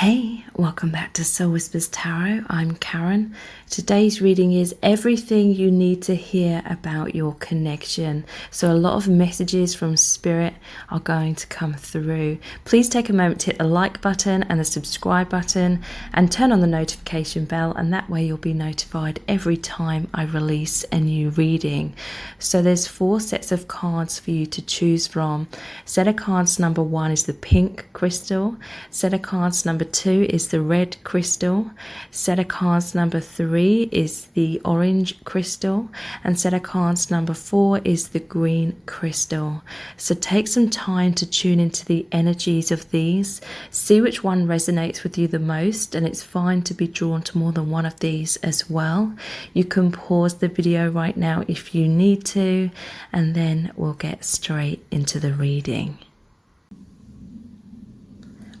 Hey, welcome back to Soul Whispers Tarot. I'm Karen. Today's reading is everything you need to hear about your connection. So a lot of messages from Spirit are going to come through. Please take a moment to hit the like button and the subscribe button and turn on the notification bell, and that way you'll be notified every time I release a new reading. So there's 4 sets of cards for you to choose from. Set of cards number 1 is the pink crystal. Set of cards number 2 is the red crystal. Set of cards number 3 is the orange crystal. And set of cards number 4 is the green crystal. So take some time to tune into the energies of these. See which one resonates with you the most, and it's fine to be drawn to more than one of these as well. You can pause the video right now if you need to, and then we'll get straight into the reading.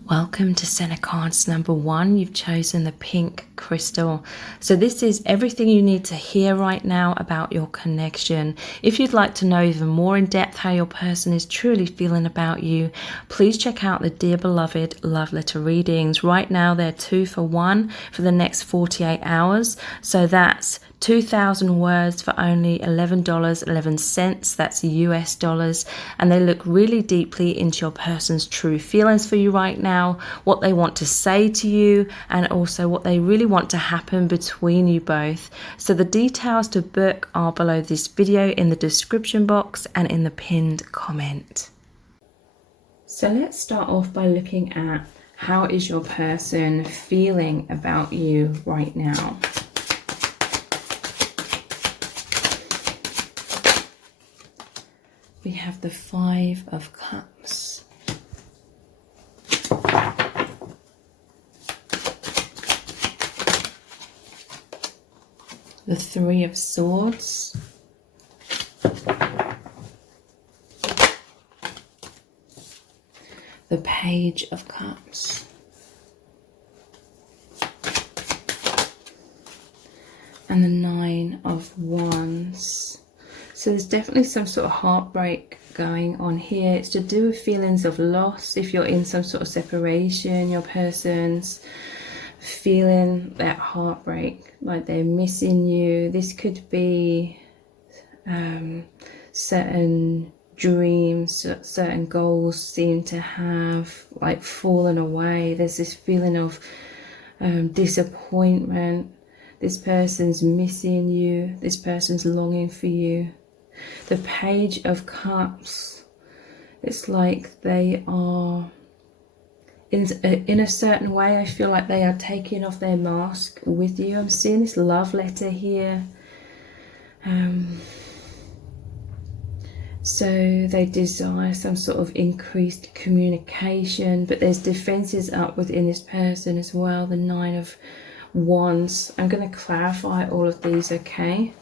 Welcome to Center Cards number 1. You've chosen the pink crystal. So this is everything you need to hear right now about your connection. If you'd like to know even more in depth how your person is truly feeling about you, please check out the Dear Beloved Love Letter readings. Right now they're 2 for 1 for the next 48 hours. So that's 2,000 words for only $11.11. That's US dollars. And they look really deeply into your person's true feelings for you right now, what they want to say to you, and also what they really want to happen between you both. So the details to book are below this video in the description box and in the pinned comment. So let's start off by looking at how is your person feeling about you right now. We have the 5 of Cups. The 3 of Swords. The Page of Cups. And the 9 of Wands. So there's definitely some sort of heartbreak going on here. It's to do with feelings of loss. If you're in some sort of separation, your person's feeling that heartbreak, like they're missing you. This could be certain dreams, certain goals seem to have like fallen away. There's this feeling of disappointment. This person's missing you. This person's longing for you. The Page of Cups, it's like they are, in a certain way, I feel like they are taking off their mask with you. I'm seeing this love letter here. So they desire some sort of increased communication, but there's defenses up within this person as well. The 9 of Wands. I'm going to clarify all of these, okay?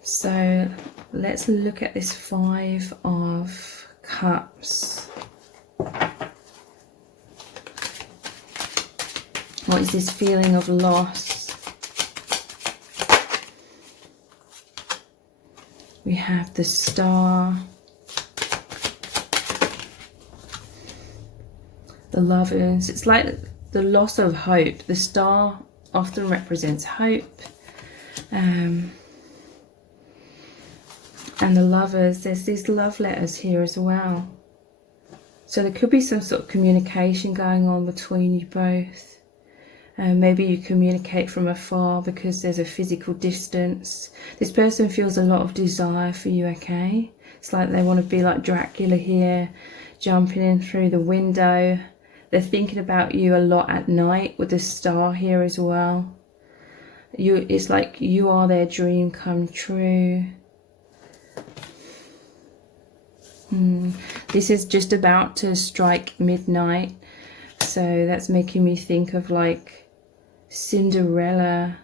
So let's look at this 5 of Cups. What is this feeling of loss? We have the Star. The Lovers. It's like the loss of hope. The Star often represents hope. And the Lovers, there's these love letters here as well. So there could be some sort of communication going on between you both. Maybe you communicate from afar because there's a physical distance. This person feels a lot of desire for you, okay? It's like they want to be like Dracula here, jumping in through the window. They're thinking about you a lot at night with the Star here as well. It's like you are their dream come true. This is just about to strike midnight, so that's making me think of like Cinderella.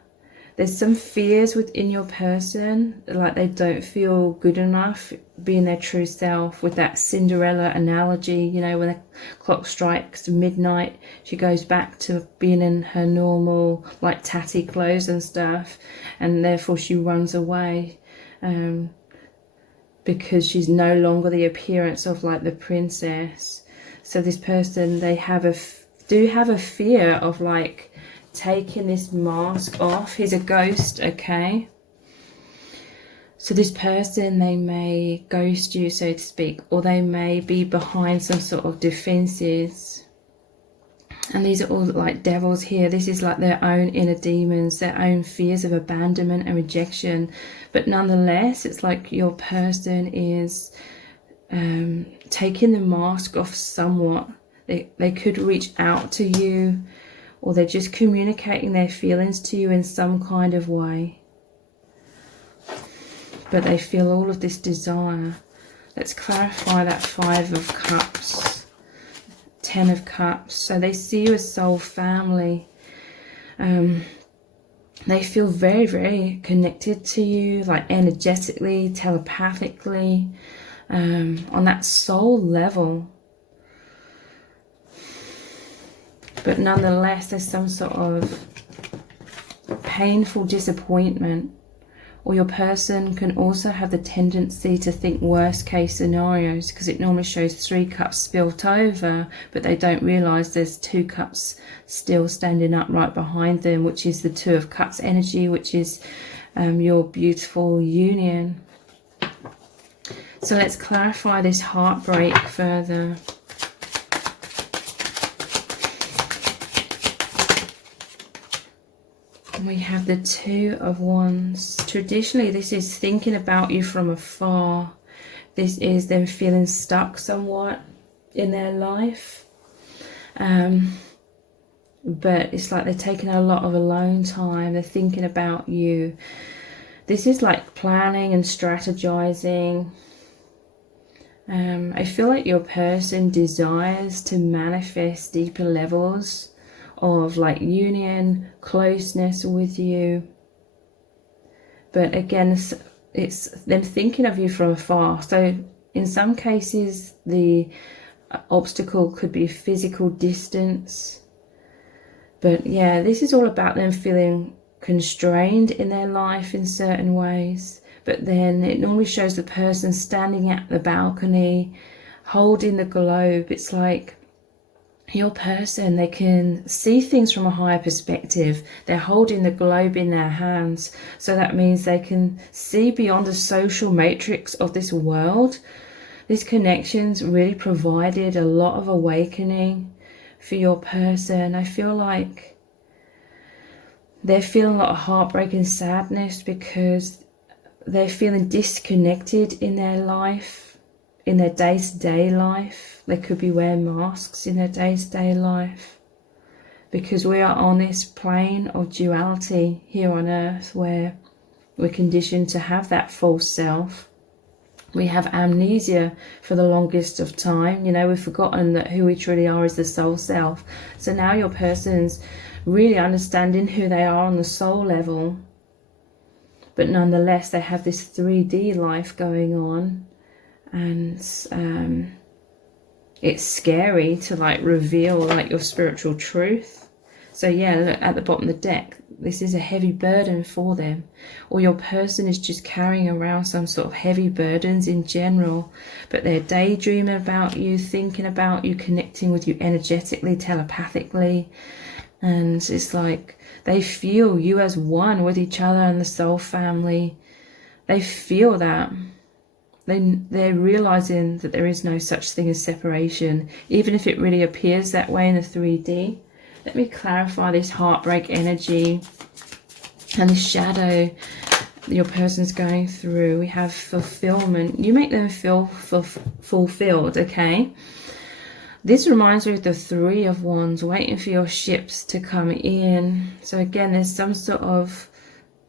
There's some fears within your person, like they don't feel good enough being their true self. With that Cinderella analogy, you know, when the clock strikes midnight, she goes back to being in her normal like tatty clothes and stuff, and therefore she runs away. Because she's no longer the appearance of like the princess. So this person, they have a do have a fear of like taking this mask off. He's a ghost, okay? So this person, they may ghost you, so to speak, or they may be behind some sort of defenses. And these are all like devils here. This is like their own inner demons, their own fears of abandonment and rejection. But nonetheless, it's like your person is taking the mask off somewhat. They could reach out to you, or they're just communicating their feelings to you in some kind of way. But they feel all of this desire. Let's clarify that 5 of Cups, 10 of Cups. So they see you as soul family. They feel very, very connected to you, like energetically, telepathically, on that soul level. But nonetheless, there's some sort of painful disappointment. Or your person can also have the tendency to think worst case scenarios, because it normally shows 3 cups spilt over, but they don't realize there's 2 cups still standing up right behind them, which is the 2 of Cups energy, which is your beautiful union. So let's clarify this heartbreak further. We have the 2 of Wands. Traditionally, this is thinking about you from afar. This is them feeling stuck somewhat in their life. But it's like they're taking a lot of alone time. They're thinking about you. This is like planning and strategizing. I feel like your person desires to manifest deeper levels of like union, closeness with you. But again, it's them thinking of you from afar. So in some cases, the obstacle could be physical distance. But yeah, this is all about them feeling constrained in their life in certain ways. But then it normally shows the person standing at the balcony, holding the globe. It's like your person, they can see things from a higher perspective. They're holding the globe in their hands. So that means they can see beyond the social matrix of this world. These connections really provided a lot of awakening for your person. I feel like they're feeling a lot of heartbreak and sadness because they're feeling disconnected in their life, in their day-to-day life. They could be wearing masks in their day-to-day life, because we are on this plane of duality here on earth where we're conditioned to have that false self. We have amnesia for the longest of time. You know, we've forgotten that who we truly are is the soul self. So now your person's really understanding who they are on the soul level, but nonetheless they have this 3D life going on. And it's scary to like reveal like your spiritual truth. So yeah, look at the bottom of the deck. This is a heavy burden for them. Or your person is just carrying around some sort of heavy burdens in general. But they're daydreaming about you, thinking about you, connecting with you energetically, telepathically. And it's like they feel you as one with each other and the soul family. They feel that. They're realizing that there is no such thing as separation, even if it really appears that way in the 3D. Let me clarify this heartbreak energy and the shadow your person's going through. We have fulfillment. You make them feel fulfilled, okay? This reminds me of the 3 of Wands, waiting for your ships to come in. So again, there's some sort of,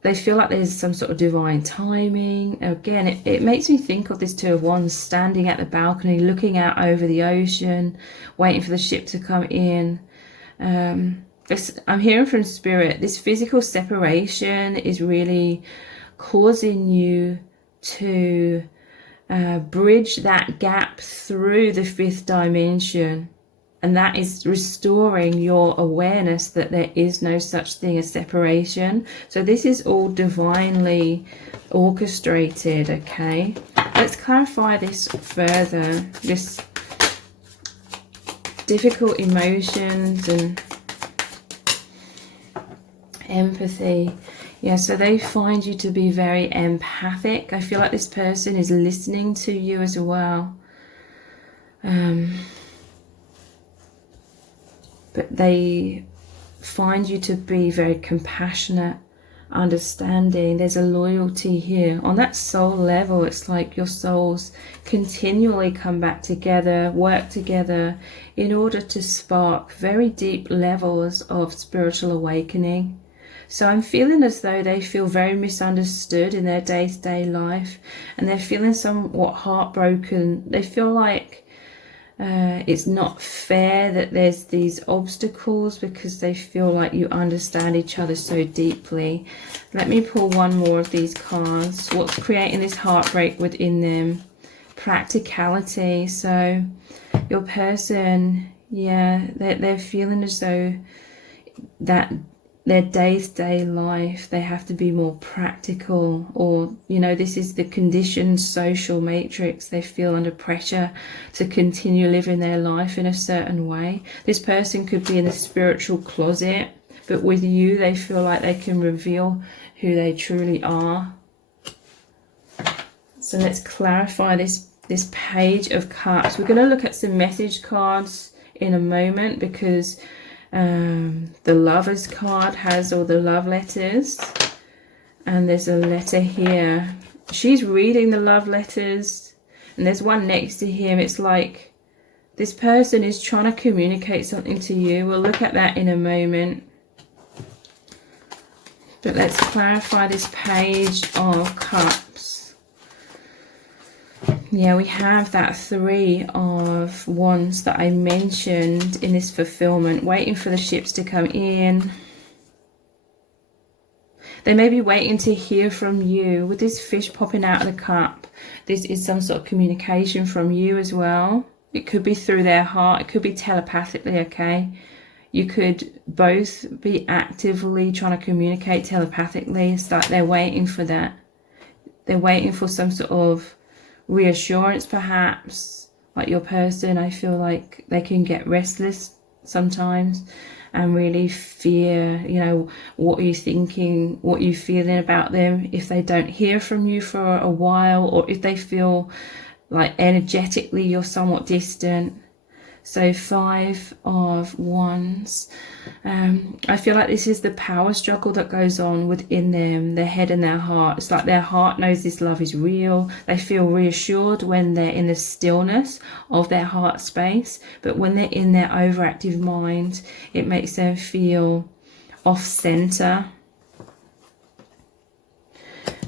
they feel like there's some sort of divine timing. Again, it makes me think of this 2 of Wands standing at the balcony, looking out over the ocean, waiting for the ship to come in. I'm hearing from Spirit, this physical separation is really causing you to bridge that gap through the 5th dimension. And that is restoring your awareness that there is no such thing as separation. So this is all divinely orchestrated, okay? Let's clarify this further. This difficult emotions and empathy. Yeah, so they find you to be very empathic. I feel like this person is listening to you as well. But they find you to be very compassionate, understanding. There's a loyalty here. On that soul level, it's like your souls continually come back together, work together in order to spark very deep levels of spiritual awakening. So I'm feeling as though they feel very misunderstood in their day-to-day life, and they're feeling somewhat heartbroken. They feel like it's not fair that there's these obstacles, because they feel like you understand each other so deeply. Let me pull one more of these cards. What's creating this heartbreak within them? Practicality. So your person, yeah, they're feeling as though that their day-to-day life, they have to be more practical, or, you know, this is the conditioned social matrix. They feel under pressure to continue living their life in a certain way. This person could be in the spiritual closet, but with you, they feel like they can reveal who they truly are. So let's clarify this Page of Cups. We're going to look at some message cards in a moment, because the Lovers card has all the love letters, and there's a letter here. She's reading the love letters, and there's one next to him. It's like this person is trying to communicate something to you. We'll look at that in a moment. But let's clarify this Page of Cups. Yeah, we have that Three of Wands that I mentioned in this fulfillment, waiting for the ships to come in. They may be waiting to hear from you. With this fish popping out of the cup, this is some sort of communication from you as well. It could be through their heart. It could be telepathically, okay? You could both be actively trying to communicate telepathically. It's like they're waiting for that. They're waiting for some sort of reassurance, perhaps. Like your person, I feel like they can get restless sometimes and really fear, you know, what are you thinking, what are you feeling about them if they don't hear from you for a while, or if they feel like energetically you're somewhat distant. So Five of Wands. I feel like this is the power struggle that goes on within them, their head and their heart. It's like their heart knows this love is real. They feel reassured when they're in the stillness of their heart space. But when they're in their overactive mind, it makes them feel off center.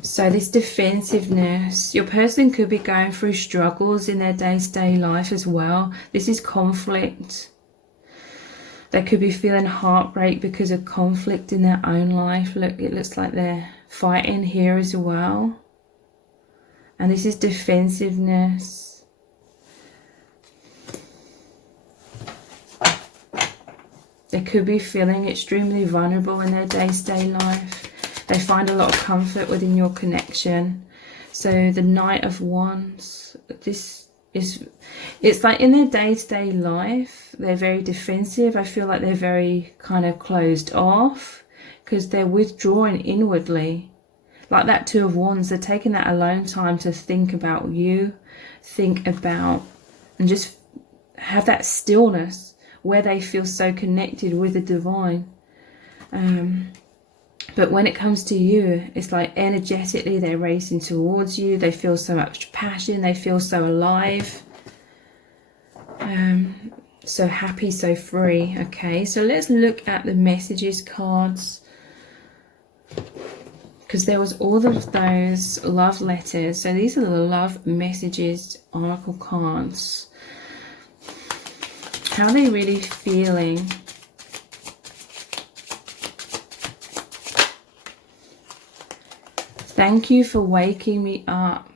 So this defensiveness, your person could be going through struggles in their day-to-day life as well. This is conflict. They could be feeling heartbreak because of conflict in their own life. Look, it looks like they're fighting here as well. And this is defensiveness. They could be feeling extremely vulnerable in their day-to-day life. They find a lot of comfort within your connection. So the Knight of Wands, it's like in their day-to-day life, they're very defensive. I feel like they're very kind of closed off because they're withdrawing inwardly. Like that Two of Wands, they're taking that alone time to think about you, think about, and just have that stillness where they feel so connected with the divine. But when it comes to you, it's like energetically they're racing towards you. They feel so much passion. They feel so alive. So happy, so free. Okay, so let's look at the messages cards. Because there was all of those love letters. So these are the love messages oracle cards. How are they really feeling? Thank you for waking me up.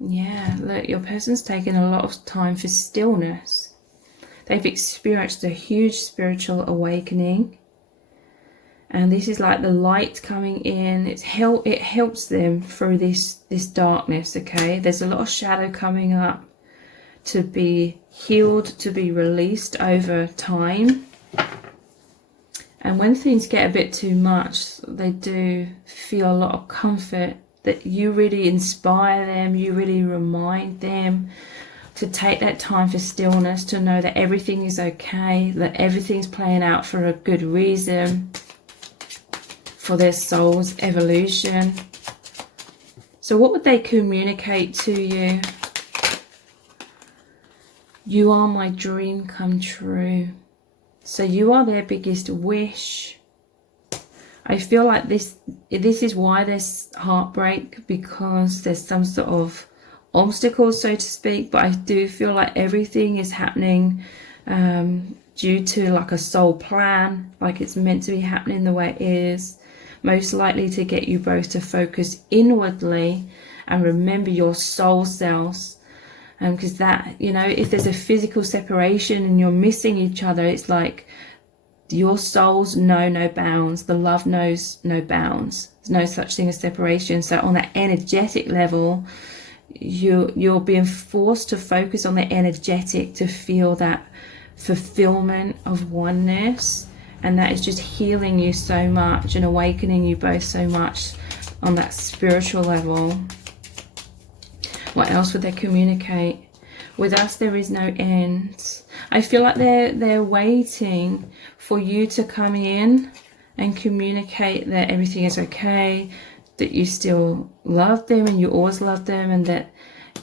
Yeah, look, your person's taken a lot of time for stillness. They've experienced a huge spiritual awakening. And this is like the light coming in. It helps them through this darkness, okay? There's a lot of shadow coming up to be healed, to be released over time. And when things get a bit too much, they do feel a lot of comfort, that you really inspire them, you really remind them to take that time for stillness, to know that everything is okay, that everything's playing out for a good reason, for their soul's evolution. So what would they communicate to you? You are my dream come true. So you are their biggest wish. I feel like this is why there's heartbreak, because there's some sort of obstacles, so to speak. But I do feel like everything is happening due to like a soul plan, like it's meant to be happening the way it is, most likely to get you both to focus inwardly and remember your soul selves. Because that, you know, if there's a physical separation and you're missing each other, it's like your souls know no bounds. The love knows no bounds. There's no such thing as separation. So on that energetic level, you're being forced to focus on the energetic, to feel that fulfillment of oneness. And that is just healing you so much and awakening you both so much on that spiritual level. What else would they communicate? With us, there is no end. I feel like they're waiting for you to come in and communicate that everything is okay, that you still love them and you always love them, and that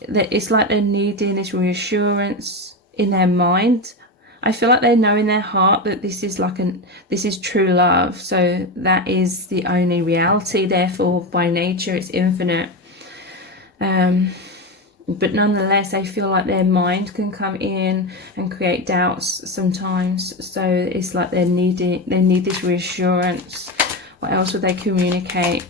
it's like they're needing this reassurance in their mind. I feel like they know in their heart that this is true love. So that is the only reality. Therefore, by nature, it's infinite. But nonetheless, I feel like their mind can come in and create doubts sometimes. So it's like they need this reassurance. What else would they communicate?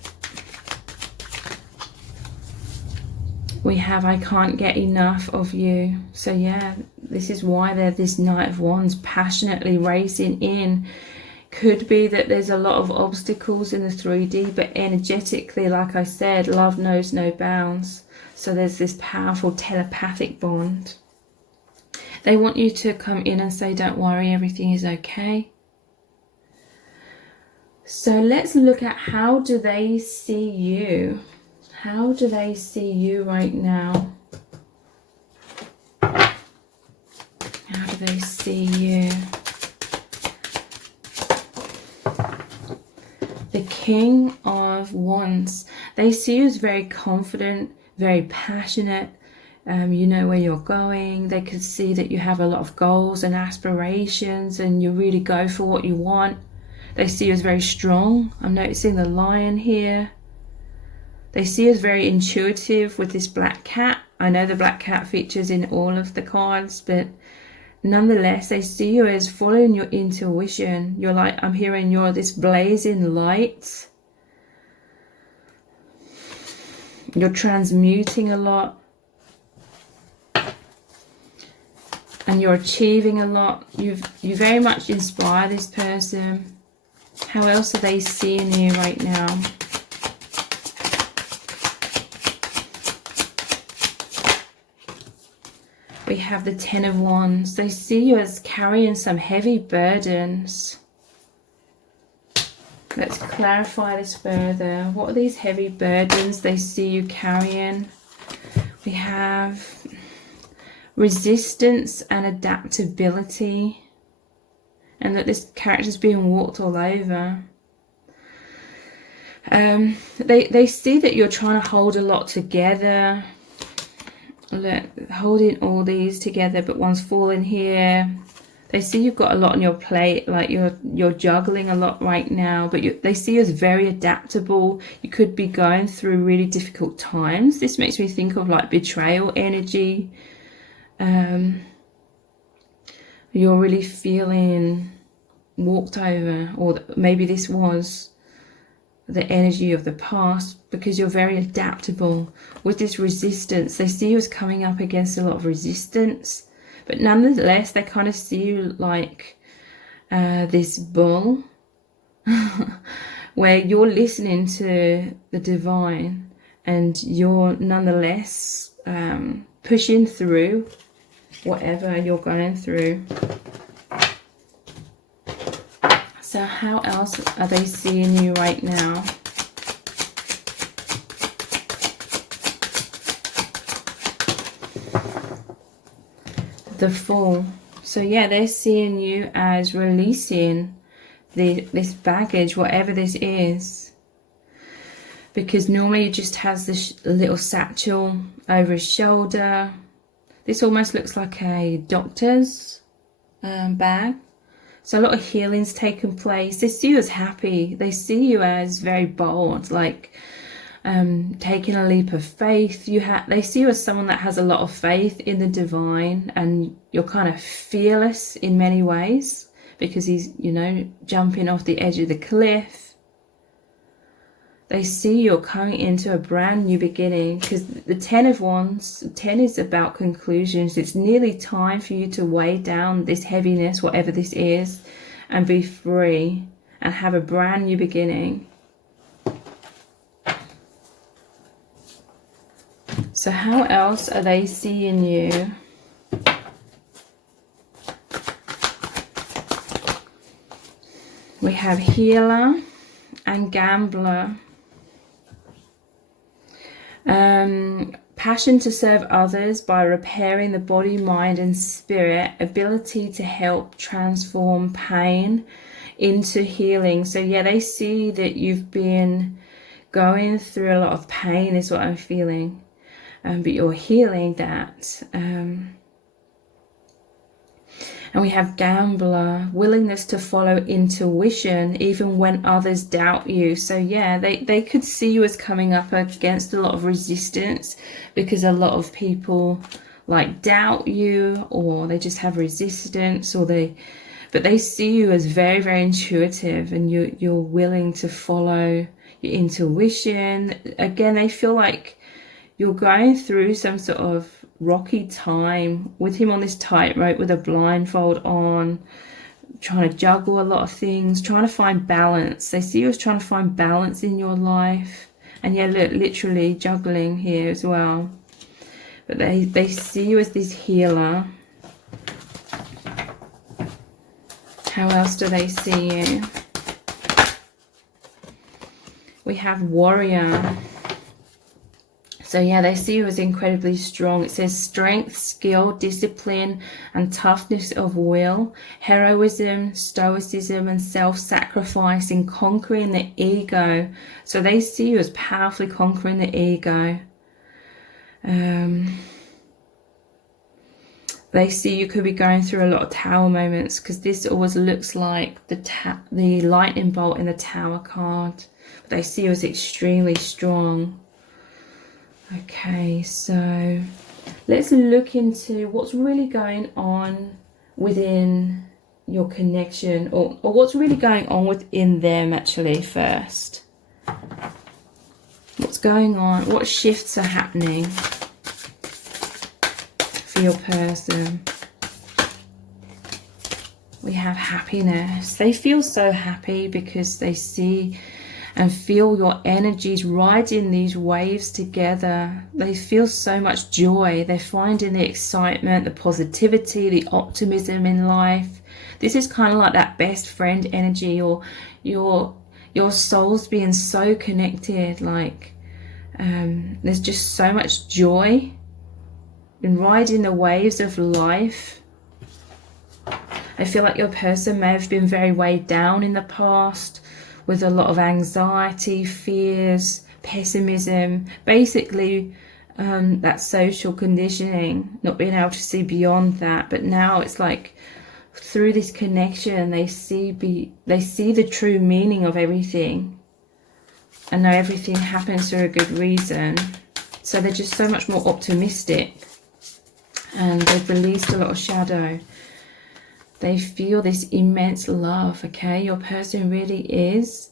We have, I can't get enough of you. So yeah, this is why they're this Knight of Wands, passionately racing in. Could be that there's a lot of obstacles in the 3D, but energetically, like I said, love knows no bounds. So there's this powerful telepathic bond. They want you to come in and say, don't worry, everything is okay. So let's look at, how do they see you? How do they see you right now? How do they see you? The King of Wands. They see you as very confident, very passionate. You know where you're going. They could see that you have a lot of goals and aspirations and you really go for what you want. They see you as very strong. I'm noticing the lion here. They see you as very intuitive with this black cat. I know the black cat features in all of the cards, but nonetheless, they see you as following your intuition. You're like, I'm hearing you're this blazing light. You're transmuting a lot. And you're achieving a lot. You very much inspire this person. How else are they seeing you right now? We have the Ten of Wands. They see you as carrying some heavy burdens. Let's clarify this further. What are these heavy burdens they see you carrying? We have resistance and adaptability, and that this character is being walked all over. They see that you're trying to hold a lot together. Look, holding all these together, but one's falling here. They see you've got a lot on your plate, like you're juggling a lot right now, but they see you as very adaptable. You could be going through really difficult times. This makes me think of like betrayal energy. You're really feeling walked over, or maybe this was the energy of the past, because you're very adaptable. With this resistance, they see you as coming up against a lot of resistance, but nonetheless they kind of see you like this bull where you're listening to the divine and you're nonetheless pushing through. whatever you're going through. So how else are they seeing you right now? The Fool. So yeah, they're seeing you as releasing this baggage, whatever this is. Because normally he just has this little satchel over his shoulder. This almost looks like a doctor's bag. So a lot of healing's taken place. They see you as happy. They see you as very bold, like taking a leap of faith. They see you as someone that has a lot of faith in the divine, and you're kind of fearless in many ways because he's, you know, jumping off the edge of the cliff. They see you're coming into a brand new beginning, because the 10 of Wands, 10 is about conclusions. It's nearly time for you to weigh down this heaviness, whatever this is, and be free and have a brand new beginning. So how else are they seeing you? We have Healer and Gambler. Passion to serve others by repairing the body, mind and spirit. Ability to help transform pain into healing. So yeah, they see that you've been going through a lot of pain is what I'm feeling. But you're healing that. And we have Gambler, willingness to follow intuition even when others doubt you. So yeah, they could see you as coming up against a lot of resistance, because a lot of people like doubt you, or they just have resistance, but they see you as very, very intuitive, and you're willing to follow your intuition. Again, they feel like you're going through some sort of rocky time with him on this tightrope with a blindfold on, trying to juggle a lot of things, trying to find balance. They see you as trying to find balance in your life. And yeah, look, literally juggling here as well. But they see you as this healer. How else do they see you? We have Warrior. So yeah, they see you as incredibly strong. It says strength, skill, discipline, and toughness of will, heroism, stoicism, and self-sacrifice in conquering the ego. So they see you as powerfully conquering the ego. They see you could be going through a lot of tower moments, because this always looks like the lightning bolt in the tower card. But they see you as extremely strong. Okay, so let's look into what's really going on within your connection, or what's really going on within them actually first. What's going on? What shifts are happening for your person? We have happiness. They feel so happy because they see and feel your energies riding these waves together. They feel so much joy. They're finding the excitement, the positivity, the optimism in life. This is kind of like that best friend energy, or your soul's being so connected. Like there's just so much joy in riding the waves of life. I feel like your person may have been very weighed down in the past, with a lot of anxiety, fears, pessimism, basically that social conditioning, not being able to see beyond that. But now it's like through this connection, they see the true meaning of everything, and know everything happens for a good reason. So they're just so much more optimistic, and they've released a lot of shadow. They feel this immense love, okay? Your person really is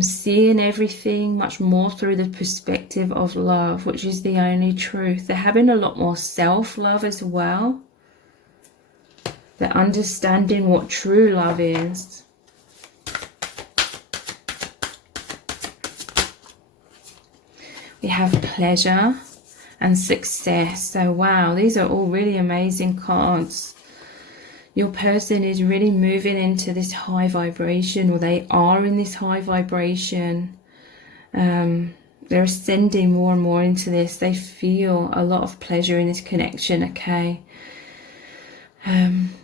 seeing everything much more through the perspective of love, which is the only truth. They're having a lot more self-love as well. They're understanding what true love is. We have pleasure and success. So wow, these are all really amazing cards. Your person is really moving into this high vibration, or they are in this high vibration. They're ascending more and more into this. They feel a lot of pleasure in this connection, okay?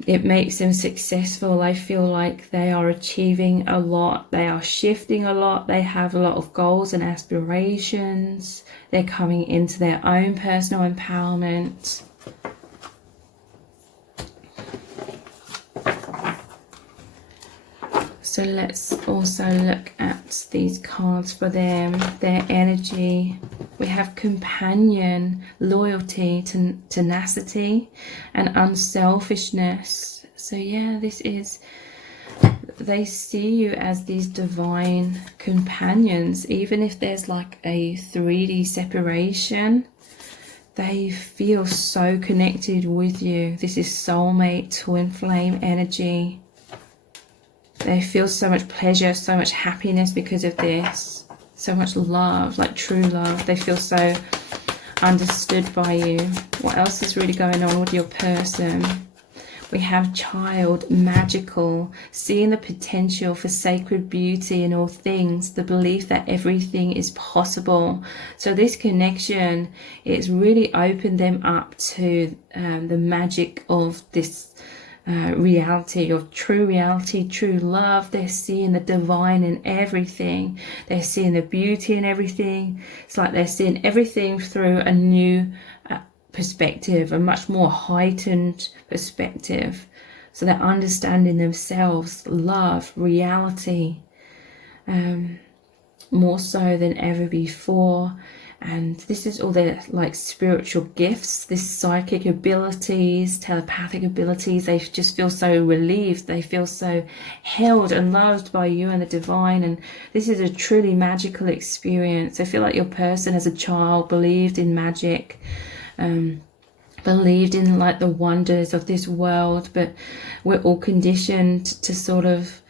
It makes them successful. I feel like they are achieving a lot. They are shifting a lot. They have a lot of goals and aspirations. They're coming into their own personal empowerment. So let's also look at these cards for them, their energy. We have companion, loyalty, tenacity, and unselfishness. So yeah, this is, they see you as these divine companions. Even if there's like a 3D separation, they feel so connected with you. This is soulmate, twin flame energy. They feel so much pleasure, so much happiness because of this. So much love, like true love. They feel so understood by you. What else is really going on with your person? We have child, magical, seeing the potential for sacred beauty in all things, the belief that everything is possible. So this connection, it's really opened them up to the magic of this reality, of true reality, true love. They're seeing the divine in everything. They're seeing the beauty in everything. It's like they're seeing everything through a new perspective, a much more heightened perspective. So they're understanding themselves, love, reality, more so than ever before. And this is all their like spiritual gifts, this psychic abilities, telepathic abilities. They just feel so relieved. They feel so held and loved by you and the divine. And this is a truly magical experience. I feel like your person as a child believed in magic, believed in like the wonders of this world, but we're all conditioned to sort of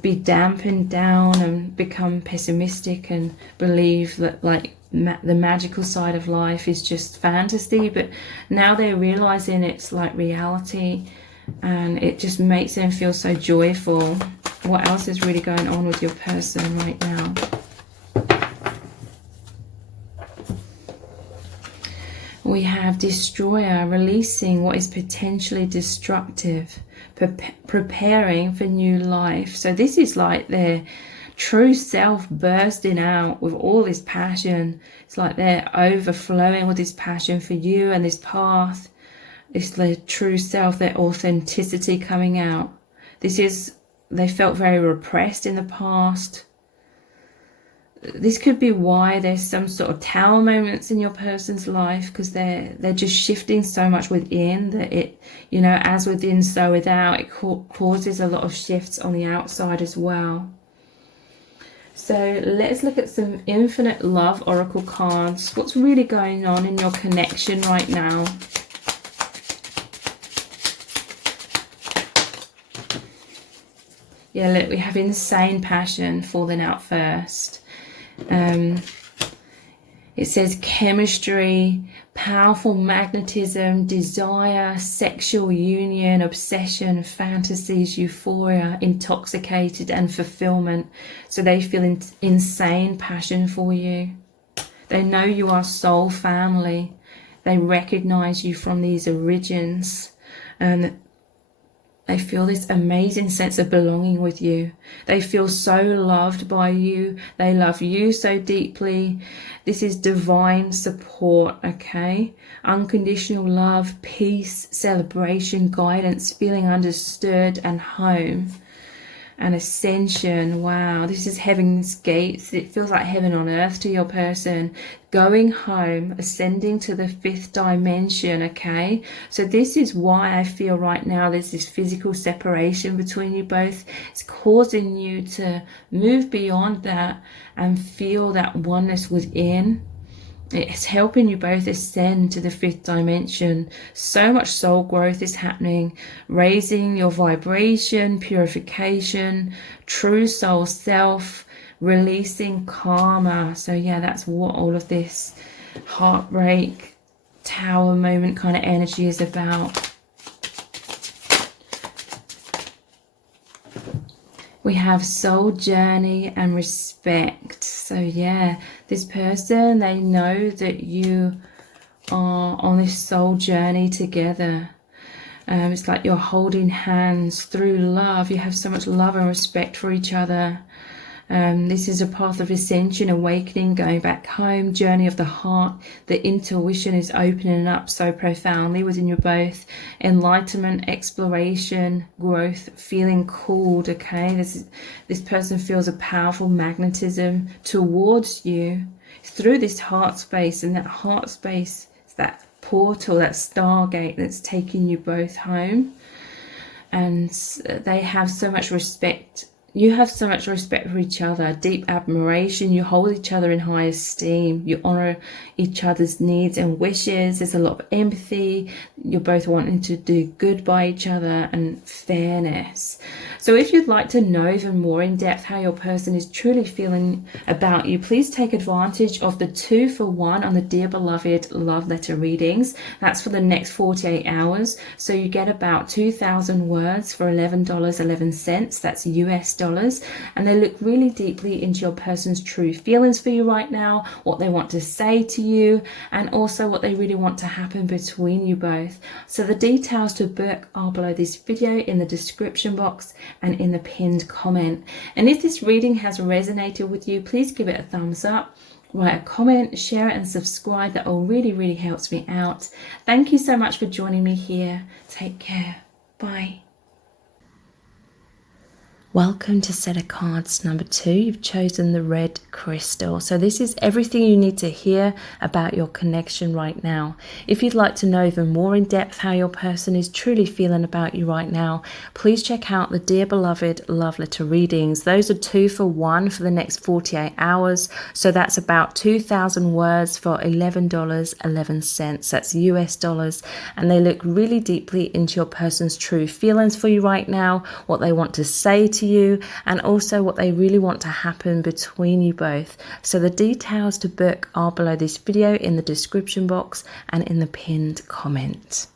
be dampened down and become pessimistic and believe that like the magical side of life is just fantasy. But now they're realizing it's like reality, and it just makes them feel so joyful. What else is really going on with your person right now? We have destroyer, releasing what is potentially destructive, preparing for new life. So this is like their true self bursting out with all this passion. It's like they're overflowing with this passion for you and this path. It's their true self, their authenticity coming out. This is, they felt very repressed in the past. This could be why there's some sort of tower moments in your person's life, because they're just shifting so much within that it, you know, as within so without, it causes a lot of shifts on the outside as well. So let's look at some infinite love oracle cards. What's really going on in your connection right now? Yeah, look, we have insane passion falling out first. It says chemistry, powerful magnetism, desire, sexual union, obsession, fantasies, euphoria, intoxicated, and fulfillment. So they feel insane passion for you. They know you are soul family. They recognize you from these origins, and they feel this amazing sense of belonging with you. They feel so loved by you. They love you so deeply. This is divine support, okay? Unconditional love, peace, celebration, guidance, feeling understood, and home. And ascension. Wow, this is heaven's gates. It feels like heaven on earth to your person. Going home, ascending to the 5th dimension, okay? So this is why I feel right now there's this physical separation between you both. It's causing you to move beyond that and feel that oneness within. It's helping you both ascend to the 5th dimension. So much soul growth is happening, raising your vibration, purification, true soul self, releasing karma. So yeah, that's what all of this heartbreak, tower moment kind of energy is about. We have soul journey and respect. So yeah, this person, they know that you are on this soul journey together. It's like you're holding hands through love. You have so much love and respect for each other. This is a path of ascension, awakening, going back home, journey of the heart. The intuition is opening up so profoundly within you both. Enlightenment, exploration, growth, feeling called, okay? This person feels a powerful magnetism towards you through this heart space, and that heart space is that portal, that stargate that's taking you both home. And they have so much respect. You have so much respect for each other, deep admiration. You hold each other in high esteem. You honor each other's needs and wishes. There's a lot of empathy. You're both wanting to do good by each other, and fairness. So if you'd like to know even more in depth how your person is truly feeling about you, please take advantage of the 2-for-1 on the Dear Beloved love letter readings. That's for the next 48 hours. So you get about 2,000 words for $11.11. That's US dollars. And they look really deeply into your person's true feelings for you right now, what they want to say to you, and also what they really want to happen between you both. So the details to book are below this video in the description box and in the pinned comment. And if this reading has resonated with you, please give it a thumbs up, write a comment, share it and subscribe. That all really helps me out. Thank you so much for joining me here. Take care. Bye. Welcome to set of cards number 2. You've chosen the red crystal. So this is everything you need to hear about your connection right now. If you'd like to know even more in depth how your person is truly feeling about you right now, please check out the Dear Beloved love letter readings. Those are 2-for-1 for the next 48 hours. So that's about 2,000 words for $11.11. That's US dollars. And they look really deeply into your person's true feelings for you right now, what they want to say to you, and also what they really want to happen between you both. So the details to book are below this video in the description box and in the pinned comment.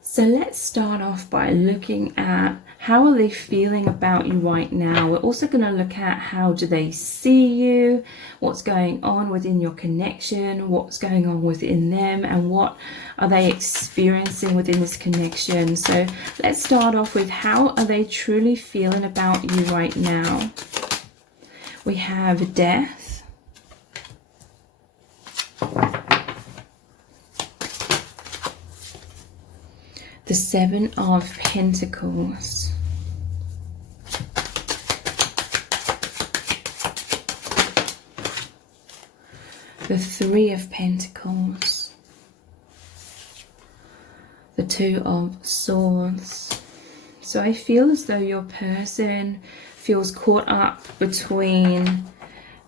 So let's start off by looking at how are they feeling about you right now. We're also going to look at how do they see you, what's going on within your connection, what's going on within them, and what are they experiencing within this connection. So let's start off with how are they truly feeling about you right now. We have death, the 7 of Pentacles, the 3 of Pentacles, the 2 of Swords. So I feel as though your person feels caught up between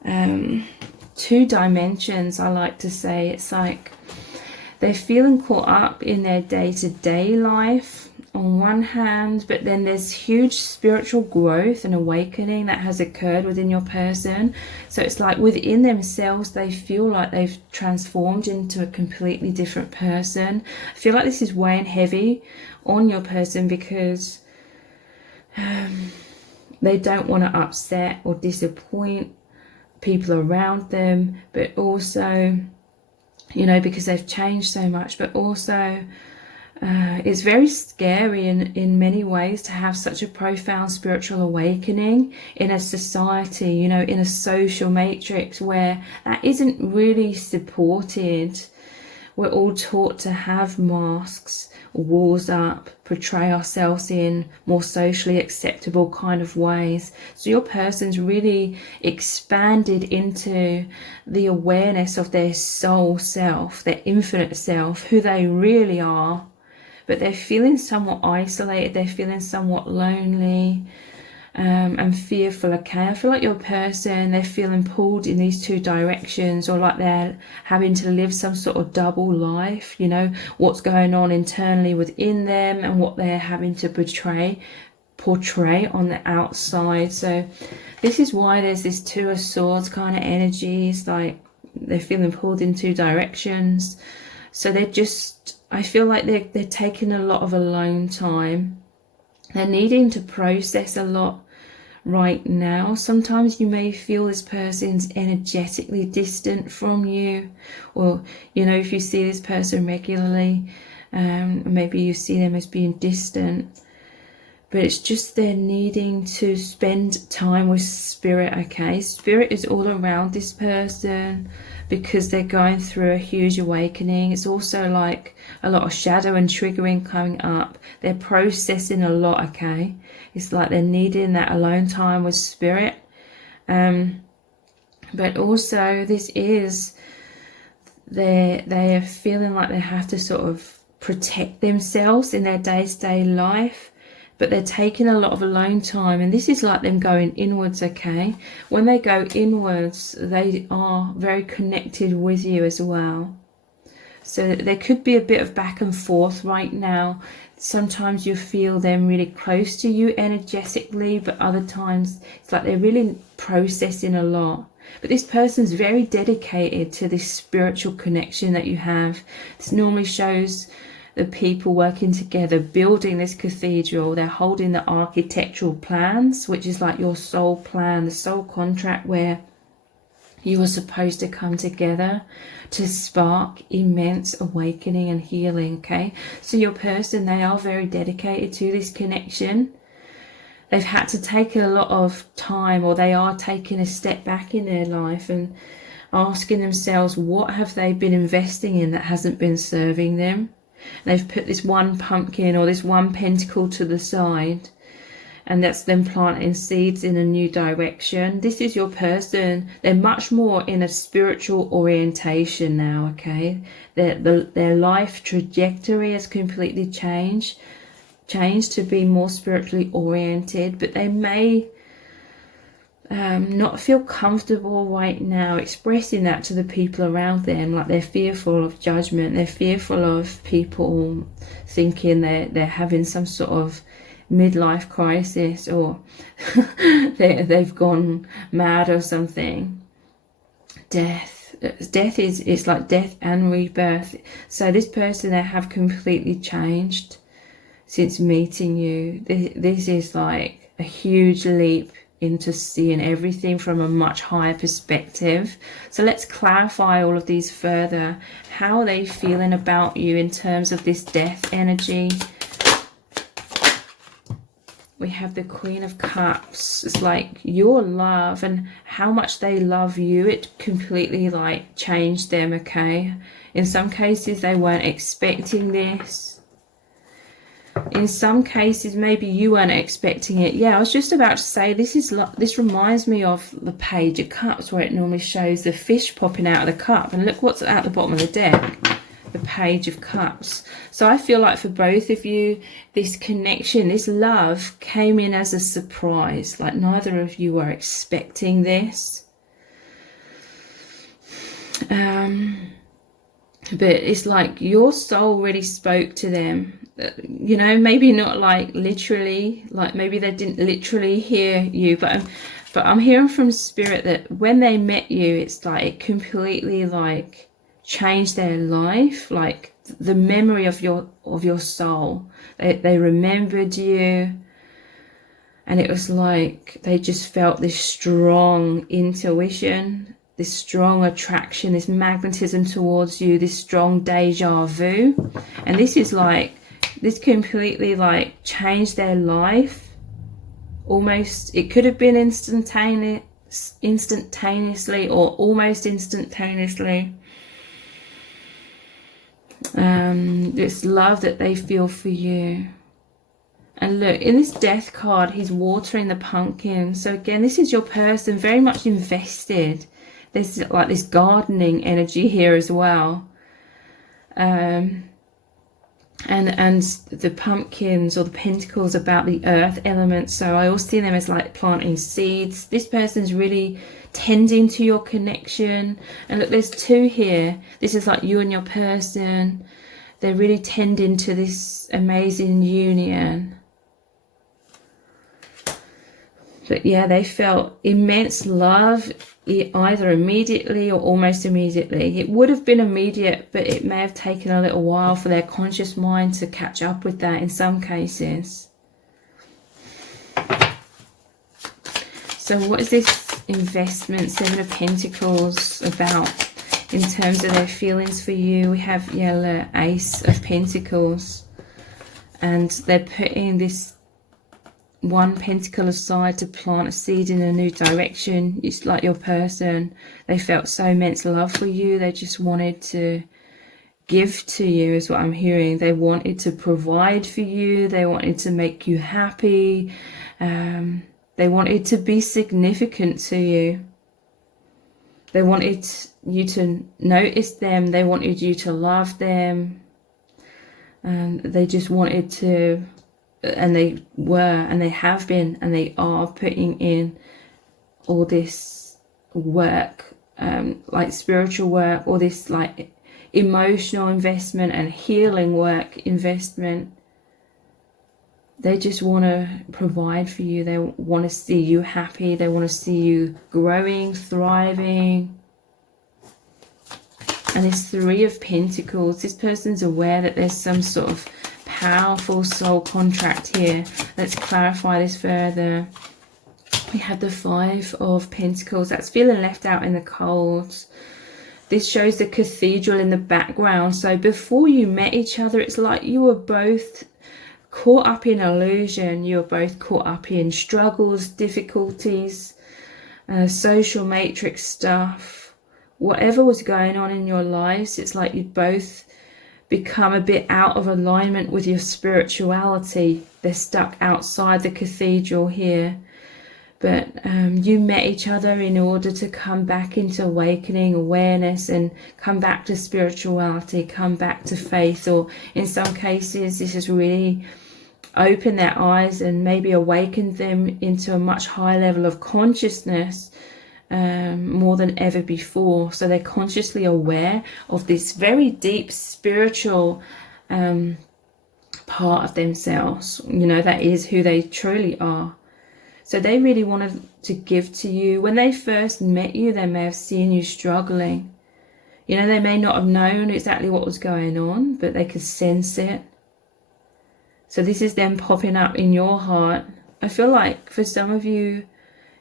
2 dimensions, I like to say. It's like they're feeling caught up in their day-to-day life on one hand, but then there's huge spiritual growth and awakening that has occurred within your person. So it's like within themselves they feel like they've transformed into a completely different person. I feel like this is weighing heavy on your person because they don't want to upset or disappoint people around them, but also, you know, because they've changed so much. But also it's very scary in many ways to have such a profound spiritual awakening in a society, you know, in a social matrix where that isn't really supported. We're all taught to have masks, walls up, portray ourselves in more socially acceptable kind of ways. So your person's really expanded into the awareness of their soul self, their infinite self, who they really are. But they're feeling somewhat isolated, they're feeling somewhat lonely and fearful, okay? I feel like your person, they're feeling pulled in these 2 directions, or like they're having to live some sort of double life, you know, what's going on internally within them and what they're having to portray on the outside. So this is why there's this 2 of Swords kind of energies, like they're feeling pulled in two directions. So they're just, I feel like they're taking a lot of alone time. They're needing to process a lot right now. Sometimes you may feel this person's energetically distant from you, or you know, if you see this person regularly, maybe you see them as being distant, but it's just they're needing to spend time with spirit. Okay, spirit is all around this person because they're going through a huge awakening. It's also like a lot of shadow and triggering coming up. They're processing a lot. Okay, it's like they're needing that alone time with spirit. But also this is they are feeling like they have to sort of protect themselves in their day-to-day life, but they're taking a lot of alone time, and this is like them going inwards. Okay, when they go inwards, they are very connected with you as well. So there could be a bit of back and forth right now. Sometimes you feel them really close to you energetically, but other times it's like they're really processing a lot. But this person's very dedicated to this spiritual connection that you have. This normally shows the people working together, building this cathedral. They're holding the architectural plans, which is like your soul plan, the soul contract, where you are supposed to come together to spark immense awakening and healing. Okay, so your person, they are very dedicated to this connection. They've had to take a lot of time, or they are taking a step back in their life and asking themselves, what have they been investing in that hasn't been serving them? They've put this one pumpkin or this one pentacle to the side, and that's them planting seeds in a new direction. This is your person. They're much more in a spiritual orientation now. Okay, their life trajectory has completely changed to be more spiritually oriented, but they may not feel comfortable right now expressing that to the people around them. Like they're fearful of judgment, they're fearful of people thinking they're having some sort of midlife crisis, or they've gone mad or something. Death is, it's like death and rebirth. So this person, they have completely changed since meeting you. This is like a huge leap into seeing everything from a much higher perspective. So let's clarify all of these further. How are they feeling about you in terms of this death energy? We have the Queen of Cups. It's like your love and how much they love you. It completely like changed them. Okay, in some cases they weren't expecting this. In some cases, maybe you weren't expecting it. Yeah, I was just about to say, this reminds me of the Page of Cups, where it normally shows the fish popping out of the cup. And look what's at the bottom of the deck, the Page of Cups. So I feel like for both of you, this connection, this love came in as a surprise. Like neither of you were expecting this. But it's like your soul really spoke to them. You know, maybe not like literally, like maybe they didn't literally hear you, but I'm hearing from spirit that when they met you, it's like it completely like changed their life. Like the memory of your soul, they remembered you, and it was like they just felt this strong intuition, this strong attraction, this magnetism towards you, this strong deja vu. And this is like, this completely like changed their life. Almost, it could have been instantaneously or almost instantaneously. This love that they feel for you. And look, in this death card, he's watering the pumpkin. So again, this is your person very much invested. There's like this gardening energy here as well. And the pumpkins or the pentacles about the earth element. So I also see them as like planting seeds. This person's really tending to your connection. And look, there's two here. This is like you and your person. They're really tending to this amazing union. But yeah, they felt immense love, either immediately or almost immediately. It would have been immediate, but it may have taken a little while for their conscious mind to catch up with that in some cases. So what is this investment, Seven of Pentacles, about in terms of their feelings for you? We have yellow Ace of Pentacles, and they're putting this one pentacle aside to plant a seed in a new direction. It's like your person, they felt so immense love for you. They just wanted to give to you, is what I'm hearing. They wanted to provide for you. They wanted to make you happy. They wanted to be significant to you. They wanted you to notice them. They wanted you to love them. And they just wanted to, and they were, and they have been, and they are putting in all this work, like spiritual work, all this like emotional investment and healing work investment. They just want to provide for you. They want to see you happy. They want to see you growing, thriving. And this Three of Pentacles, this person's aware that there's some sort of powerful soul contract here. Let's clarify this further. We have the Five of Pentacles. That's feeling left out in the cold. This shows the cathedral in the background. So before you met each other, it's like you were both caught up in illusion. You were both caught up in struggles, difficulties, social matrix stuff. Whatever was going on in your lives, it's like you'd both become a bit out of alignment with your spirituality. They're stuck outside the cathedral here. But you met each other in order to come back into awakening, awareness, and come back to spirituality, come back to faith. Or in some cases, this has really opened their eyes and maybe awakened them into a much higher level of consciousness, more than ever before. So they're consciously aware of this very deep spiritual part of themselves, you know, that is who they truly are. So they really wanted to give to you. When they first met you, they may have seen you struggling. You know, they may not have known exactly what was going on, but they could sense it. So this is them popping up in your heart. I feel like for some of you,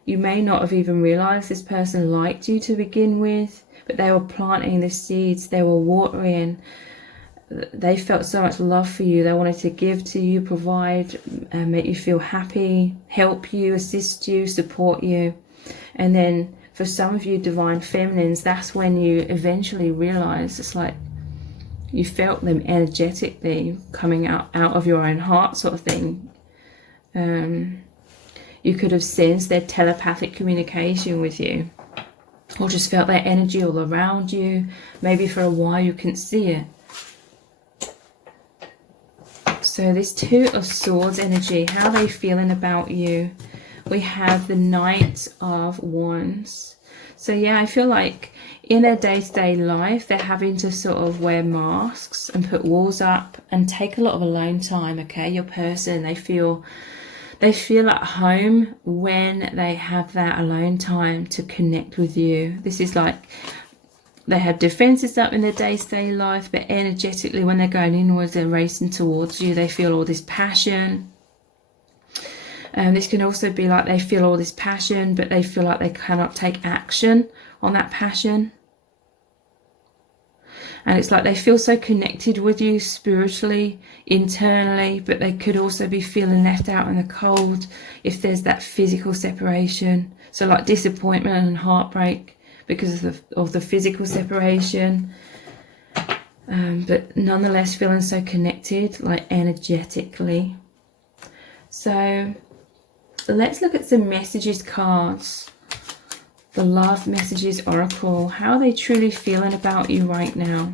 you may not have even realized this person liked you to begin with, but they were planting the seeds, they were watering. They felt so much love for you. They wanted to give to you, provide, make you feel happy, help you, assist you, support you. And then for some of you divine feminines, that's when you eventually realize it's like you felt them energetically coming out of your own heart, sort of thing. You could have sensed their telepathic communication with you, or just felt their energy all around you. Maybe for a while you couldn't see it. So this Two of Swords energy, how are they feeling about you? We have the Knight of Wands. So yeah, I feel like in their day-to-day life, they're having to sort of wear masks and put walls up and take a lot of alone time, okay? Your person, they feel at home when they have that alone time to connect with you. This is like they have defenses up in their day-to-day life, but energetically when they're going inwards, they're racing towards you. They feel all this passion. This can also be like they feel all this passion, but they feel like they cannot take action on that passion. And it's like they feel so connected with you spiritually, internally, but they could also be feeling left out in the cold if there's that physical separation. So like disappointment and heartbreak because of the physical separation. But nonetheless feeling so connected, like energetically. So let's look at some messages cards. The Love Messages Oracle. How are they truly feeling about you right now?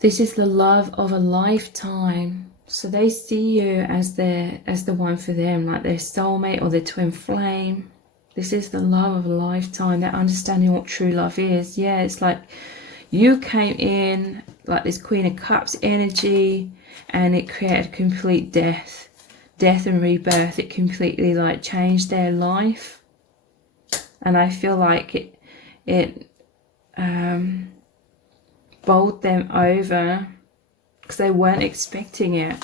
This is the love of a lifetime. So they see you as the one for them, like their soulmate or their twin flame. This is the love of a lifetime. They're understanding what true love is. Yeah, it's like you came in like this Queen of Cups energy, and it created complete death and rebirth. It completely like changed their life, and I feel like it bowled them over because they weren't expecting it.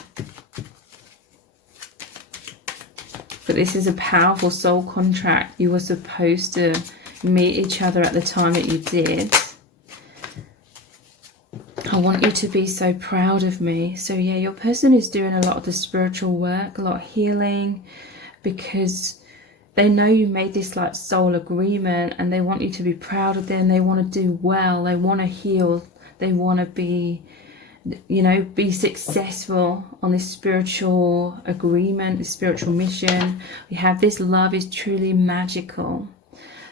But this is a powerful soul contract. You were supposed to meet each other at the time that you did. I want you to be so proud of me. So yeah, your person is doing a lot of the spiritual work, a lot of healing, because they know you made this like soul agreement, and they want you to be proud of them. They want to do well. They want to heal. They want to be, you know, be successful on this spiritual agreement, this spiritual mission. We have this love is truly magical.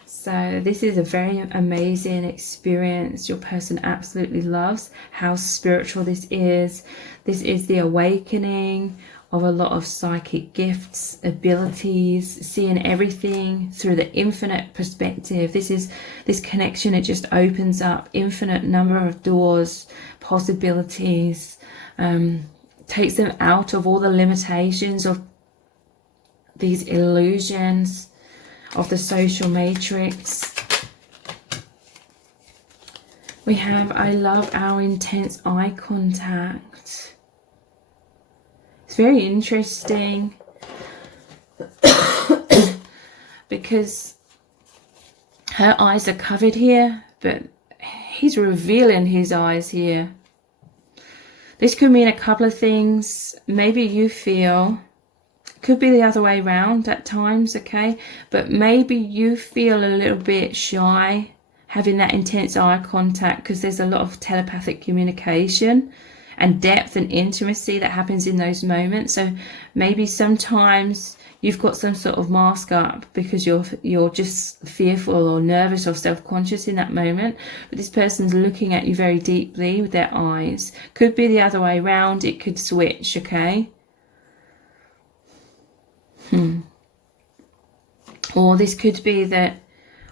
So this is a very amazing experience. Your person absolutely loves how spiritual this is. This is the awakening of a lot of psychic gifts, abilities, seeing everything through the infinite perspective. This connection, it just opens up infinite number of doors, possibilities, takes them out of all the limitations of these illusions of the social matrix. We have, I love our intense eye contact. It's very interesting because her eyes are covered here, but he's revealing his eyes here. This could mean a couple of things. Maybe you feel, could be the other way around at times, okay? But maybe you feel a little bit shy having that intense eye contact because there's a lot of telepathic communication and depth and intimacy that happens in those moments. So maybe sometimes you've got some sort of mask up because you're just fearful or nervous or self-conscious in that moment. But this person's looking at you very deeply with their eyes. Could be the other way around. It could switch, okay? Or this could be that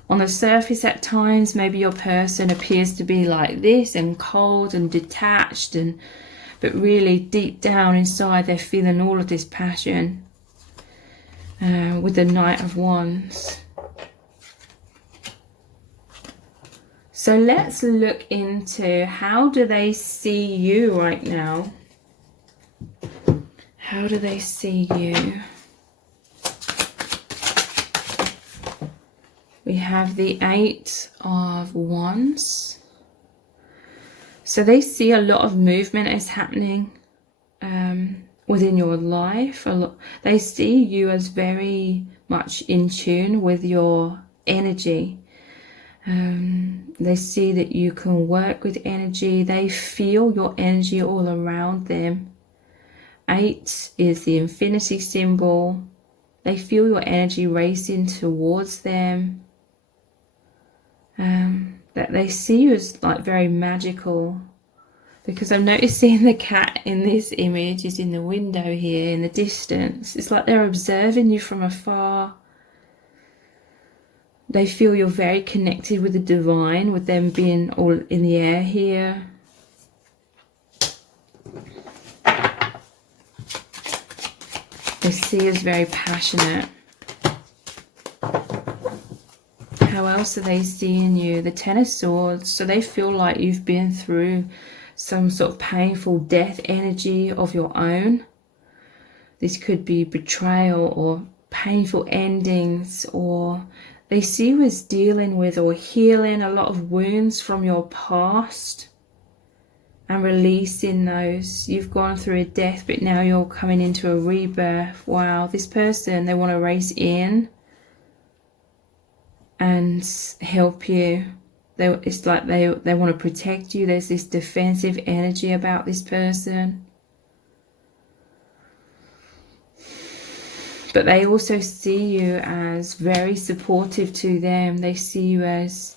on the surface at times, maybe your person appears to be like this and cold and detached, but really deep down inside they're feeling all of this passion with the Knight of Wands. So let's look into how do they see you right now? How do they see you? We have the Eight of Wands. So they see a lot of movement is happening within your life. They see you as very much in tune with your energy. They see that you can work with energy. They feel your energy all around them. 8 is the infinity symbol. They feel your energy racing towards them. That they see you as like very magical, because I'm noticing the cat in this image is in the window here in the distance. It's like they're observing you from afar. They feel you're very connected with the divine, with them being all in the air here. They see you as very passionate. How else are they seeing you? The Ten of Swords. So they feel like you've been through some sort of painful death energy of your own. This could be betrayal or painful endings, or they see you as dealing with or healing a lot of wounds from your past and releasing those. You've gone through a death, but now you're coming into a rebirth. Wow, this person, they want to race in and help you. It's like they want to protect you. There's this defensive energy about this person. But they also see you as very supportive to them. They see you as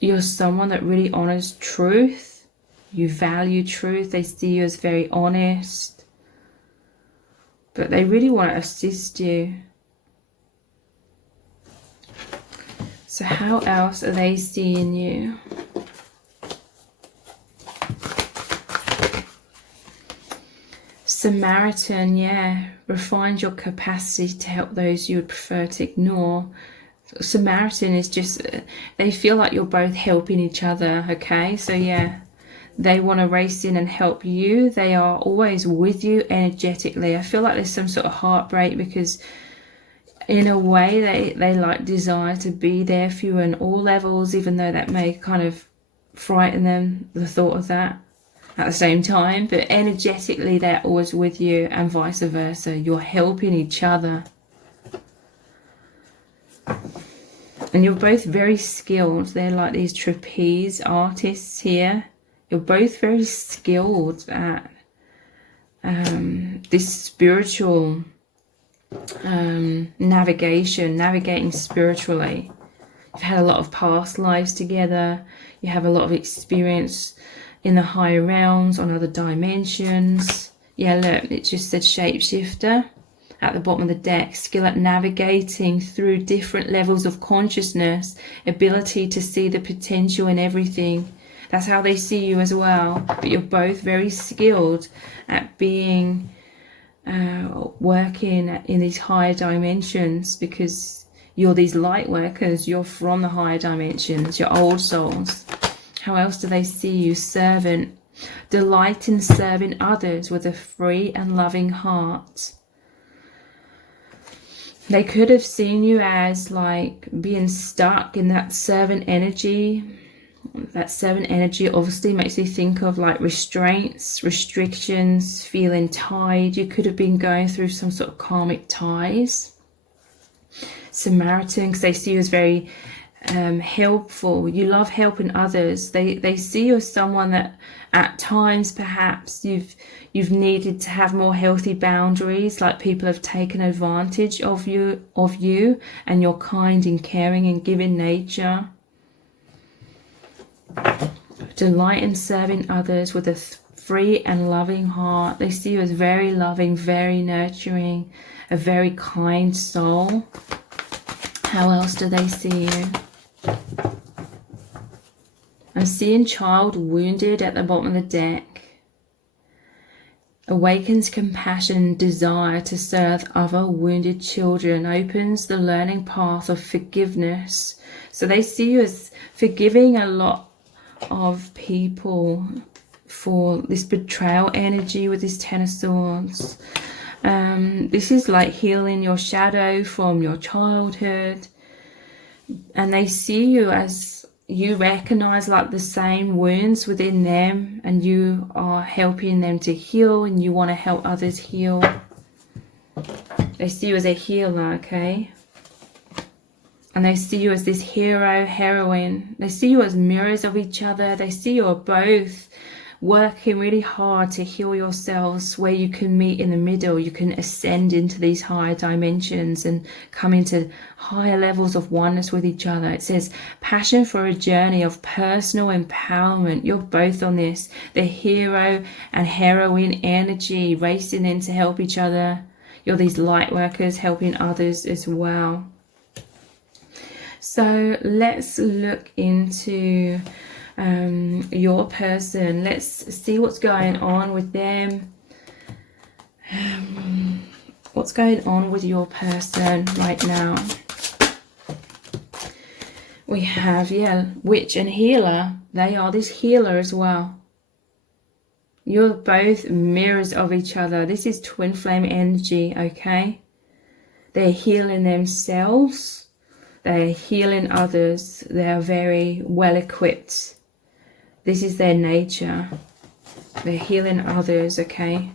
you're someone that really honors truth. You value truth. They see you as very honest. But they really want to assist you. So how else are they seeing you? Samaritan, yeah, refined your capacity to help those you would prefer to ignore. Samaritan is just, they feel like you're both helping each other, okay? So yeah, they want to race in and help you. They are always with you energetically. I feel like there's some sort of heartbreak because in a way they like desire to be there for you on all levels, even though that may kind of frighten them, the thought of that at the same time. But energetically they're always with you, and vice versa. You're helping each other. And you're both very skilled. They're like these trapeze artists here. You're both very skilled at this spiritual navigating spiritually. You've had a lot of past lives together. You have a lot of experience in the higher realms, on other dimensions. Yeah, look, it just said shapeshifter at the bottom of the deck. Skill at navigating through different levels of consciousness, ability to see the potential in everything. That's how they see you as well. But you're both very skilled at being working in these higher dimensions, because you're these light workers. You're from the higher dimensions, you're old souls. How else do they see you? Servant. Delight in serving others with a free and loving heart. They could have seen you as like being stuck in that servant energy. That servant energy obviously makes you think of like restraints, restrictions, feeling tied. You could have been going through some sort of karmic ties. Samaritan, because they see you as very helpful. You love helping others. They see you as someone that at times perhaps you've needed to have more healthy boundaries, like people have taken advantage of you and your kind and caring and giving nature. Delight in serving others with a free and loving heart. They see you as very loving, very nurturing, a very kind soul. How else do they see you? I'm seeing child wounded at the bottom of the deck. Awakens compassion and desire to serve other wounded children. Opens the learning path of forgiveness. So they see you as forgiving a lot of people for this betrayal energy with this Ten of Swords. This is like healing your shadow from your childhood. And they see you as, you recognize like the same wounds within them, and you are helping them to heal, and you want to help others heal. They see you as a healer, okay? And they see you as this hero, heroine. They see you as mirrors of each other. They see you are both working really hard to heal yourselves, where you can meet in the middle. You can ascend into these higher dimensions and come into higher levels of oneness with each other. It says passion for a journey of personal empowerment. You're both on this, the hero and heroine energy, racing in to help each other. You're these light workers helping others as well. So let's look into your person. Let's see what's going on with them. What's going on with your person right now? We have, yeah, witch and healer. They are this healer as well. You're both mirrors of each other. This is twin flame energy, okay? They're healing themselves. They're healing others. They're very well equipped. This is their nature. They're healing others, okay?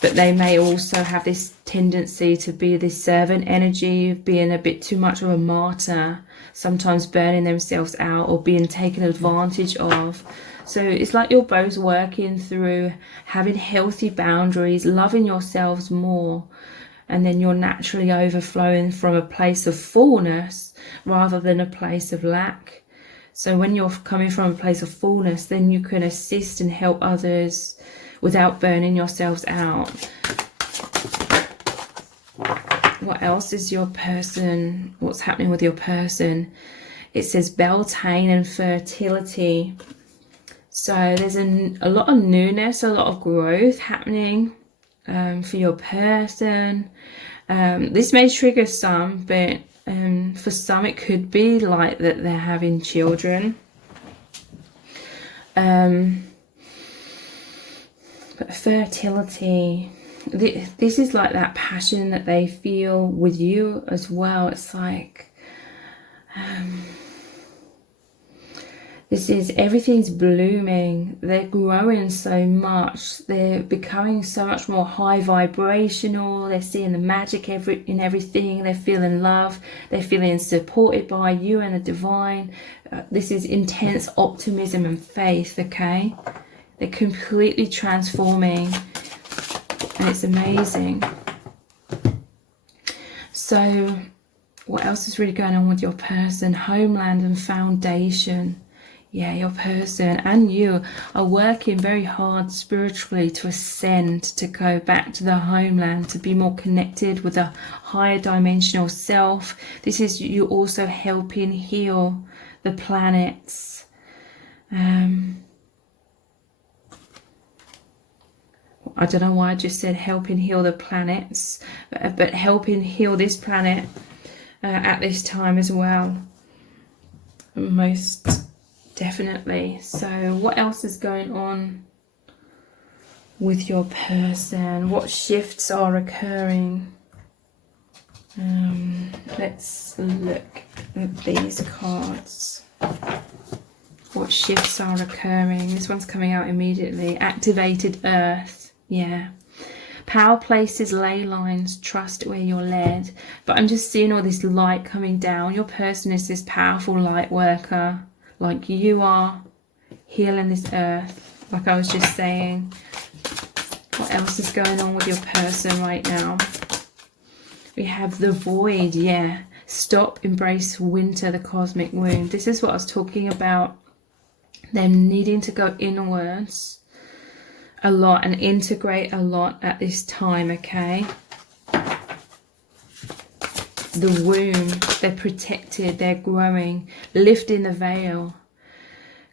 But they may also have this tendency to be this servant energy, being a bit too much of a martyr, sometimes burning themselves out or being taken advantage of. So it's like you're both working through having healthy boundaries, loving yourselves more, and then you're naturally overflowing from a place of fullness rather than a place of lack. So when you're coming from a place of fullness, then you can assist and help others without burning yourselves out. what else is your person, what's happening with your person? It says Beltane and fertility. So there's a lot of newness, a lot of growth happening for your person. This may trigger some, but for some it could be like that they're having children. But fertility, this is like that passion that they feel with you as well. It's like this is, everything's blooming. They're growing so much. They're becoming so much more high vibrational. They're seeing the magic in everything. They're feeling love. They're feeling supported by you and the divine. This is intense optimism and faith, okay? They're completely transforming. And it's amazing. So what else is really going on with your person? Homeland and foundation. Yeah, your person and you are working very hard spiritually to ascend, to go back to the homeland, to be more connected with a higher dimensional self. This is you also helping heal the planets. I don't know why I just said helping heal the planets, but helping heal this planet at this time as well. Most definitely. So what else is going on with your person? What shifts are occurring? Let's look at these cards. What shifts are occurring? This one's coming out immediately. Activated earth. Yeah. Power places, ley lines, trust where you're led. But I'm just seeing all this light coming down. Your person is this powerful light worker, like you are, healing this earth, like I was just saying. What else is going on with your person right now? We have the void. Yeah. Stop, embrace winter, the cosmic wound. This is what I was talking about. Them needing to go inwards a lot and integrate a lot at this time, okay? The womb, they're protected, they're growing, lifting the veil,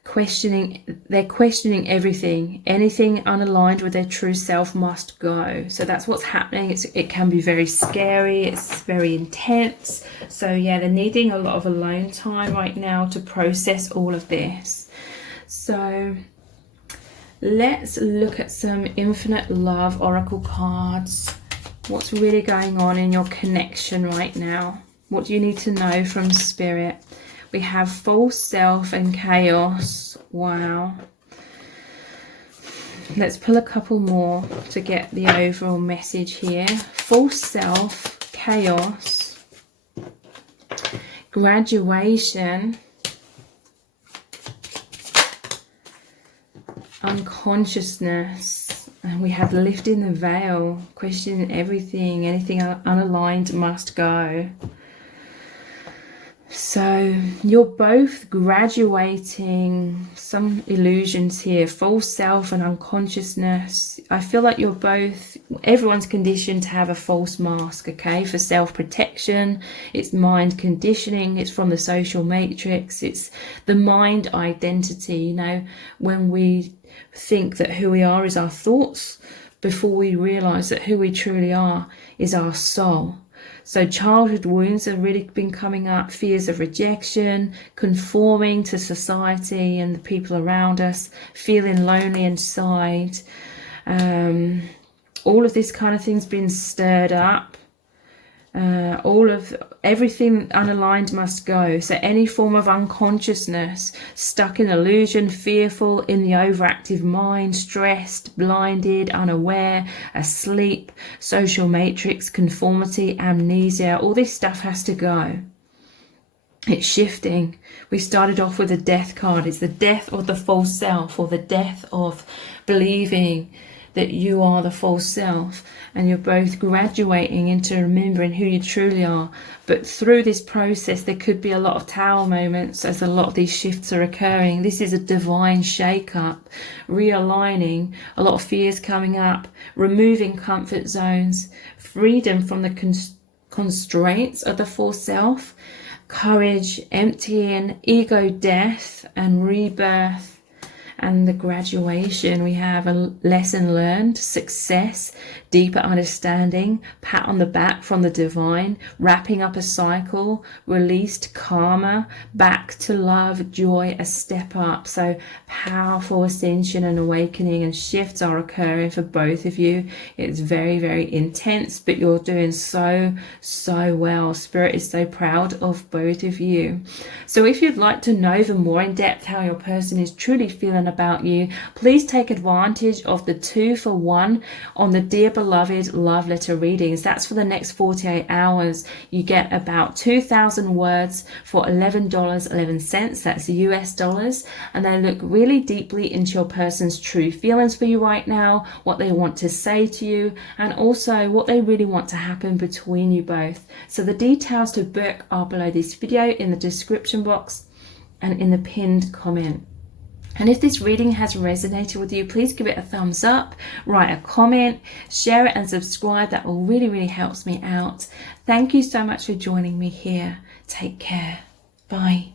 they're questioning everything. Anything unaligned with their true self must go. So that's what's happening. It can be very scary, it's very intense. So yeah, they're needing a lot of alone time right now to process all of this. So let's look at some infinite love oracle cards. What's really going on in your connection right now? What do you need to know from spirit? We have false self and chaos. Wow. Let's pull a couple more to get the overall message here. False self, chaos, graduation, unconsciousness, and we have lifting the veil, questioning everything. Anything unaligned must go. So you're both graduating some illusions here, false self and unconsciousness. I feel like you're both, everyone's conditioned to have a false mask, okay, for self-protection. It's mind conditioning. It's from the social matrix. It's the mind identity, you know, when we think that who we are is our thoughts before we realize that who we truly are is our soul. So childhood wounds have really been coming up, fears of rejection, conforming to society and the people around us, feeling lonely inside. All of this kind of thing's been stirred up. Everything unaligned must go. So any form of unconsciousness, stuck in illusion, fearful, in the overactive mind, stressed, blinded, unaware, asleep, social matrix, conformity, amnesia, all this stuff has to go. It's shifting. We started off with a death card. It's the death of the false self, or the death of believing that you are the false self, and you're both graduating into remembering who you truly are. But through this process there could be a lot of tower moments as a lot of these shifts are occurring. This is a divine shake-up, realigning, a lot of fears coming up, removing comfort zones, freedom from the constraints of the false self, courage, emptying, ego death, and rebirth. And the graduation, we have a lesson learned, success, deeper understanding, pat on the back from the divine, wrapping up a cycle, released karma, back to love, joy, a step up. So powerful ascension and awakening and shifts are occurring for both of you. It's very, very intense, but you're doing so well. Spirit is so proud of both of you. So if you'd like to know even more in depth how your person is truly feeling about you, please take advantage of the 2-for-1 on the Dear Beloved love letter readings. That's for the next 48 hours. You get about 2,000 words for $11.11. That's US dollars. And they look really deeply into your person's true feelings for you right now, what they want to say to you, and also what they really want to happen between you both. So the details to book are below this video in the description box and in the pinned comment. And if this reading has resonated with you, please give it a thumbs up, write a comment, share it and subscribe. That will really helps me out. Thank you so much for joining me here. Take care. Bye.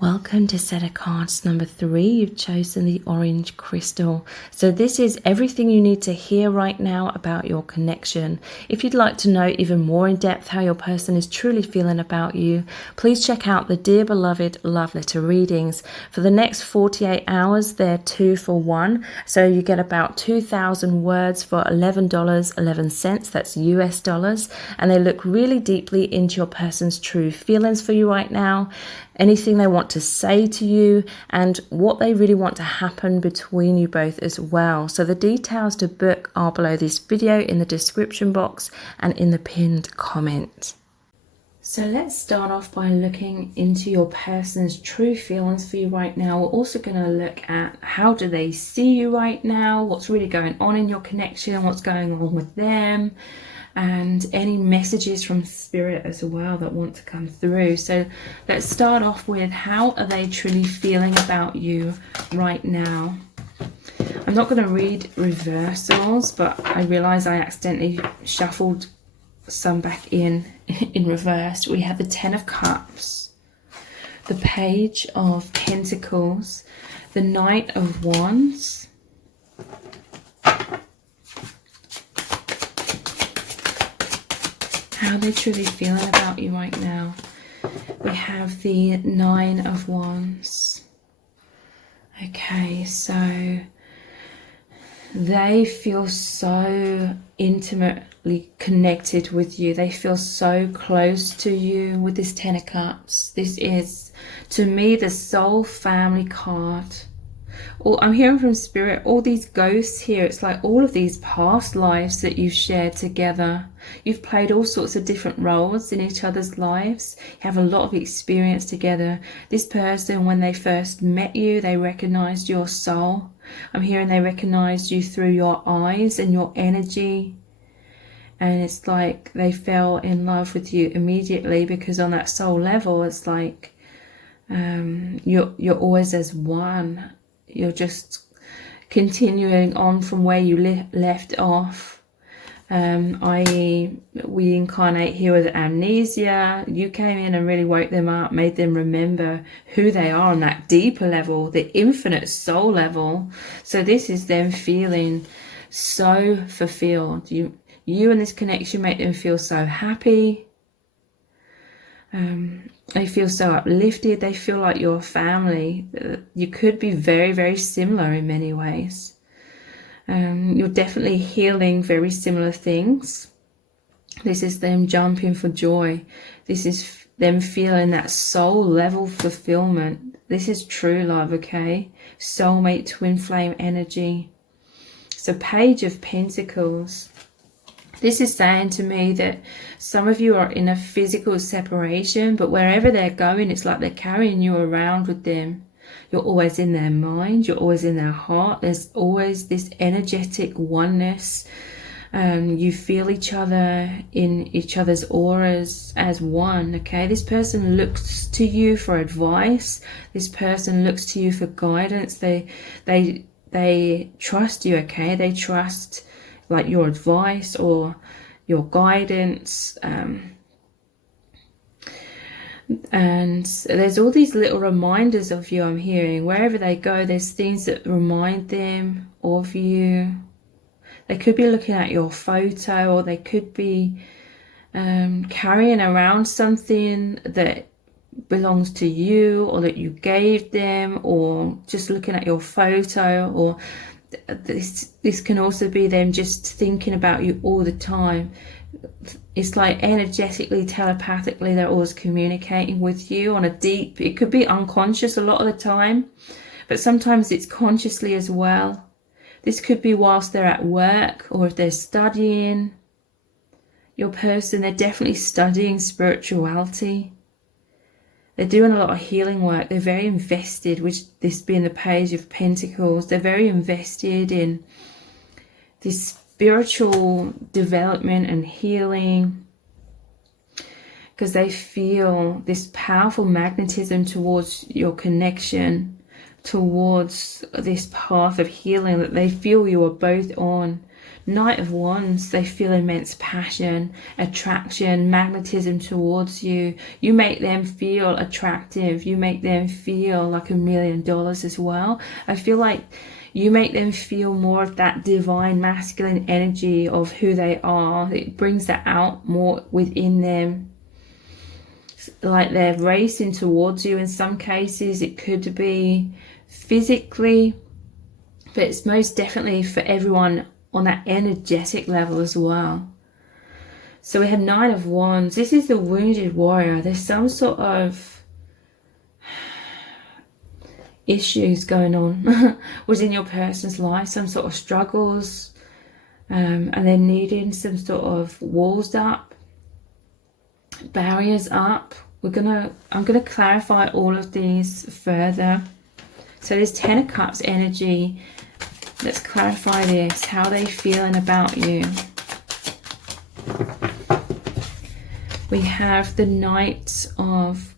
Welcome to set of cards number 3. You've chosen the orange crystal. So this is everything you need to hear right now about your connection. If you'd like to know even more in depth how your person is truly feeling about you, please check out the Dear Beloved love letter readings. For the next 48 hours, they're 2-for-1. So you get about 2,000 words for $11.11. That's US dollars. And they look really deeply into your person's true feelings for you right now, anything they want to say to you, and what they really want to happen between you both as well. So the details to book are below this video in the description box and in the pinned comment. So let's start off by looking into your person's true feelings for you right now. We're also going to look at how do they see you right now, what's really going on in your connection, what's going on with them, and any messages from spirit as well that want to come through. So let's start off with how are they truly feeling about you right now. I'm not going to read reversals, but I realize I accidentally shuffled some back in reverse. We have the 10 of Cups, the Page of Pentacles, the Knight of Wands, how they're truly feeling about you right now. We have the 9 of Wands. Okay, so they feel so intimately connected with you. They feel so close to you with this 10 of Cups. This is, to me, the soul family card. I'm hearing from spirit, all these ghosts here, it's like all of these past lives that you've shared together. You've played all sorts of different roles in each other's lives. You have a lot of experience together. This person, when they first met you, they recognized your soul. I'm hearing they recognized you through your eyes and your energy. And it's like they fell in love with you immediately, because on that soul level, it's like you're always as one. You're just continuing on from where you left off. I.e., we incarnate here with amnesia. You came in and really woke them up, made them remember who they are on that deeper level, the infinite soul level. So this is them feeling so fulfilled. You and this connection make them feel so happy. They feel so uplifted. They feel like your family. You could be very similar in many ways. You're definitely healing very similar things. This is them jumping for joy. This is them feeling that soul level fulfillment. This is true love, okay? Soulmate, twin flame energy. So Page of Pentacles. This is saying to me that some of you are in a physical separation, but wherever they're going, it's like they're carrying you around with them. You're always in their mind. You're always in their heart. There's always this energetic oneness. You feel each other in each other's auras as one, okay? This person looks to you for advice. This person looks to you for guidance. They trust you, okay? They trust like your advice or your guidance. And there's all these little reminders of you I'm hearing. Wherever they go, there's things that remind them of you. They could be looking at your photo, or they could be carrying around something that belongs to you or that you gave them, or just looking at your photo. Or this can also be them just thinking about you all the time. It's like energetically, telepathically, they're always communicating with you on a deep, it could be unconscious a lot of the time, but sometimes it's consciously as well. This could be whilst they're at work, or if they're studying. Your person, they're definitely studying spirituality. They're doing a lot of healing work. They're very invested, which this being the Page of Pentacles, they're very invested in this spiritual development and healing, because they feel this powerful magnetism towards your connection, towards this path of healing that they feel you are both on. Knight of Wands, they feel immense passion, attraction, magnetism towards you. You make them feel attractive. You make them feel like $1 million as well. I feel like you make them feel more of that divine masculine energy of who they are. It brings that out more within them. Like they're racing towards you. In some cases, it could be physically, but it's most definitely for everyone on that energetic level as well. So we have Nine of Wands. This is the wounded warrior. There's some sort of issues going on within your person's life, some sort of struggles, and they're needing some sort of walls up, barriers up. I'm gonna clarify all of these further. So there's Ten of Cups energy. Let's clarify this. How are they feeling about you? We have the Knight of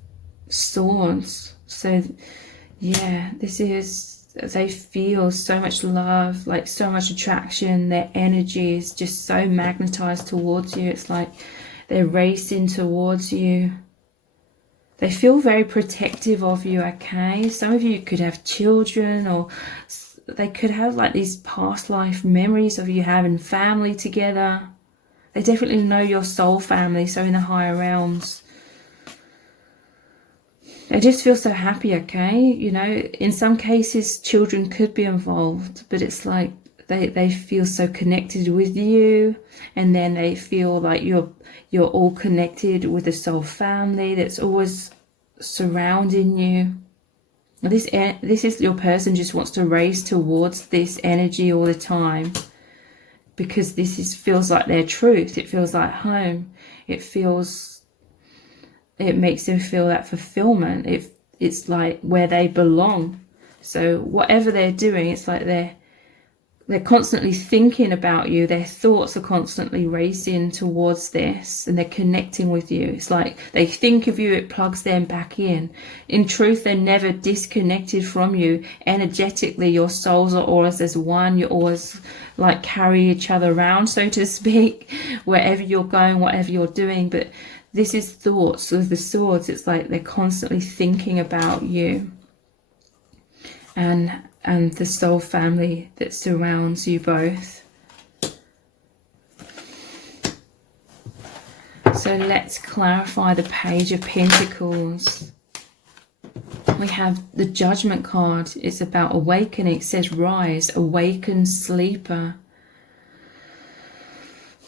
Swords. So yeah, this is, they feel so much love, like so much attraction. Their energy is just so magnetized towards you. It's like they're racing towards you. They feel very protective of you, okay? Some of you could have children, or they could have like these past life memories of you having family together. They definitely know your soul family, so in the higher realms. They just feel so happy, okay? You know, in some cases, children could be involved, but it's like they feel so connected with you, and then they feel like you're all connected with the soul family that's always surrounding you. This is your person just wants to race towards this energy all the time, because feels like their truth. It feels like home. It makes them feel that fulfillment. It's like where they belong. So whatever they're doing, it's like they're constantly thinking about you. Their thoughts are constantly racing towards this, and they're connecting with you. It's like they think of you, it plugs them back in. In truth, they're never disconnected from you. Energetically, your souls are always as one. You always like carry each other around, so to speak, wherever you're going, whatever you're doing. But this is thoughts with the swords. It's like they're constantly thinking about you and the soul family that surrounds you both. So let's clarify the Page of Pentacles. We have the Judgment card. It's about awakening. It says rise, awaken sleeper.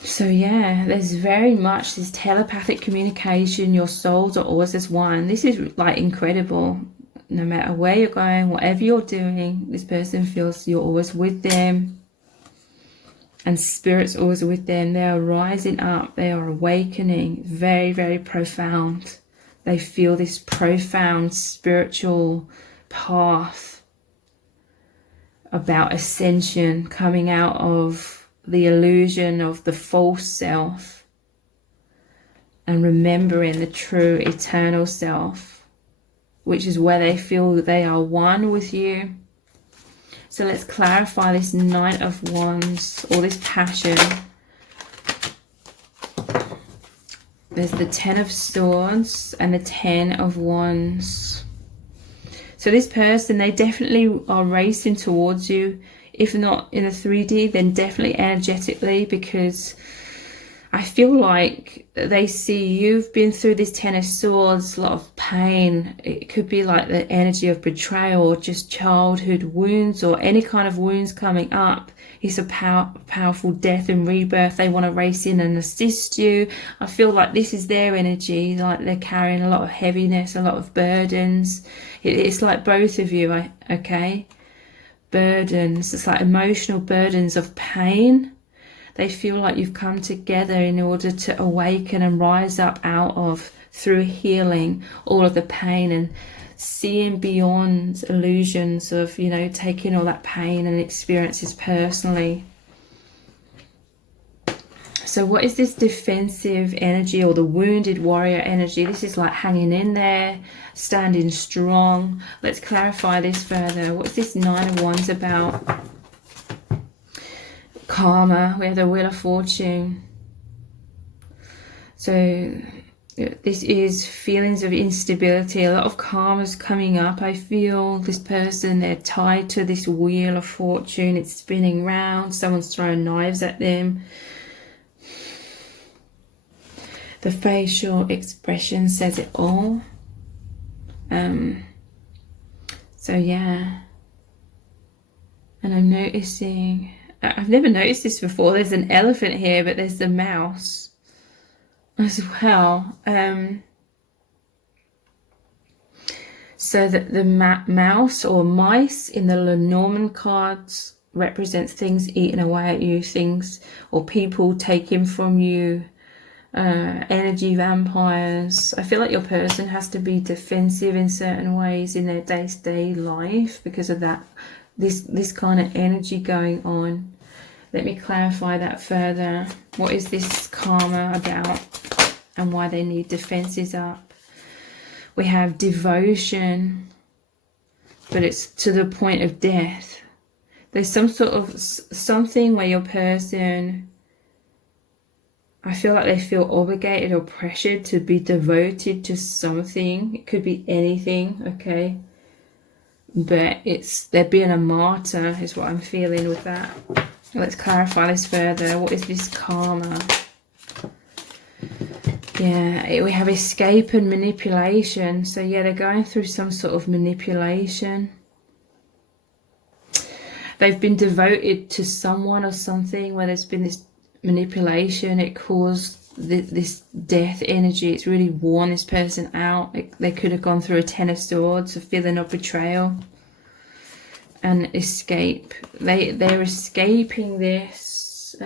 So yeah, there's very much this telepathic communication. Your souls are always as one. This is like incredible. No matter where you're going, whatever you're doing, this person feels you're always with them, and spirit's always with them. They are rising up, they are awakening. Very, very profound. They feel this profound spiritual path about ascension, coming out of the illusion of the false self and remembering the true eternal self, which is where they feel they are one with you. So let's clarify this Knight of Wands, or this passion. There's the Ten of Swords and the Ten of Wands. So this person, they definitely are racing towards you. If not in the 3D, then definitely energetically, because I feel like they see you've been through this Ten of Swords, a lot of pain. It could be like the energy of betrayal, or just childhood wounds, or any kind of wounds coming up. It's a powerful death and rebirth. They want to race in and assist you. I feel like this is their energy, like they're carrying a lot of heaviness, a lot of burdens. It's like both of you, okay? Burdens. It's like emotional burdens of pain. They feel like you've come together in order to awaken and rise up out of, through healing, all of the pain and seeing beyond illusions of, you know, taking all that pain and experiences personally. So what is this defensive energy, or the wounded warrior energy? This is like hanging in there, standing strong. Let's clarify this further. What's this Nine of Wands about? Karma. We have the Wheel of Fortune. So this is feelings of instability. A lot of karma's coming up. I feel this person, they're tied to this Wheel of Fortune. It's spinning round. Someone's throwing knives at them. The facial expression says it all. So yeah. And I'm noticing, I've never noticed this before. There's an elephant here, but there's the mouse as well. So that the mouse or mice in the Lenormand cards represents things eaten away at you, things or people taken from you, energy vampires. I feel like your person has to be defensive in certain ways in their day-to-day life because of that, this kind of energy going on. Let me clarify that further. What is this karma about and why they need defenses up? We have devotion, but it's to the point of death. There's some sort of something where your person, I feel like they feel obligated or pressured to be devoted to something. It could be anything, okay? But they're being a martyr is what I'm feeling with that. Let's clarify this further. What is this karma? Yeah, we have escape and manipulation. So yeah, they're going through some sort of manipulation. They've been devoted to someone or something where there's been this manipulation. It caused this death energy. It's really worn this person out. They could have gone through a Ten of Swords, a feeling of betrayal and escape. They're escaping this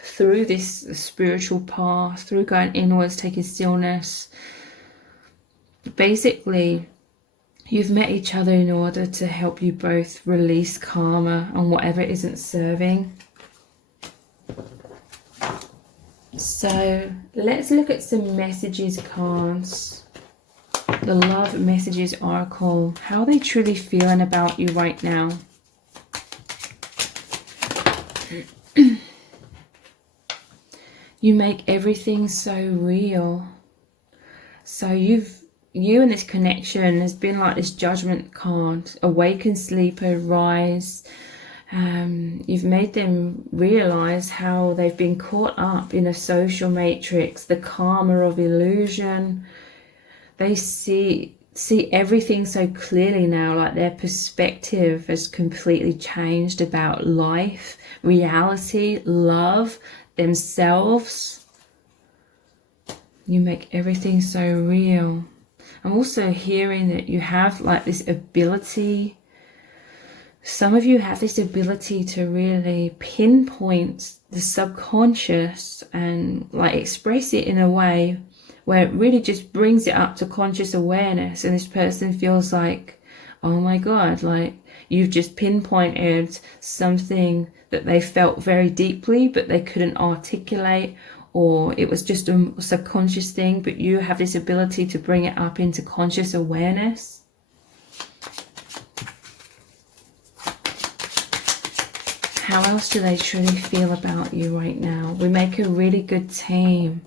through this spiritual path, through going inwards, taking stillness. Basically, you've met each other in order to help you both release karma on whatever isn't serving. So let's look at some messages cards. The Love Messages Oracle. How are they truly feeling about you right now? You make everything so real. So you and this connection has been like this Judgment card. Awaken, sleeper, rise. You've made them realize how they've been caught up in a social matrix, the karma of illusion. They see everything so clearly now, like their perspective has completely changed about life, reality, love, themselves. You make everything so real. I'm also hearing that you have like this ability. Some of you have this ability to really pinpoint the subconscious and like express it in a way where it really just brings it up to conscious awareness, and this person feels like, oh my God, like you've just pinpointed something that they felt very deeply but they couldn't articulate, or it was just a subconscious thing, but you have this ability to bring it up into conscious awareness. How else do they truly feel about you right now? We make a really good team.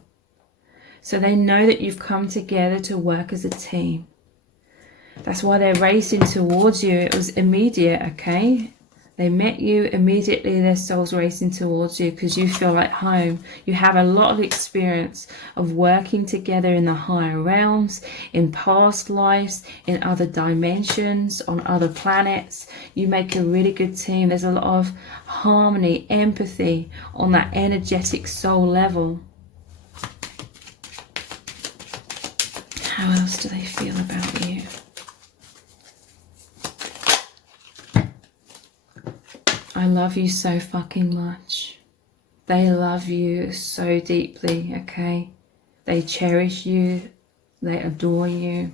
So they know that you've come together to work as a team. That's why they're racing towards you. It was immediate, okay? They met you immediately, their soul's racing towards you because you feel like home. You have a lot of experience of working together in the higher realms, in past lives, in other dimensions, on other planets. You make a really good team. There's a lot of harmony, empathy on that energetic soul level. How else do they feel about you? I love you so fucking much. They love you so deeply, okay? They cherish you. They adore you.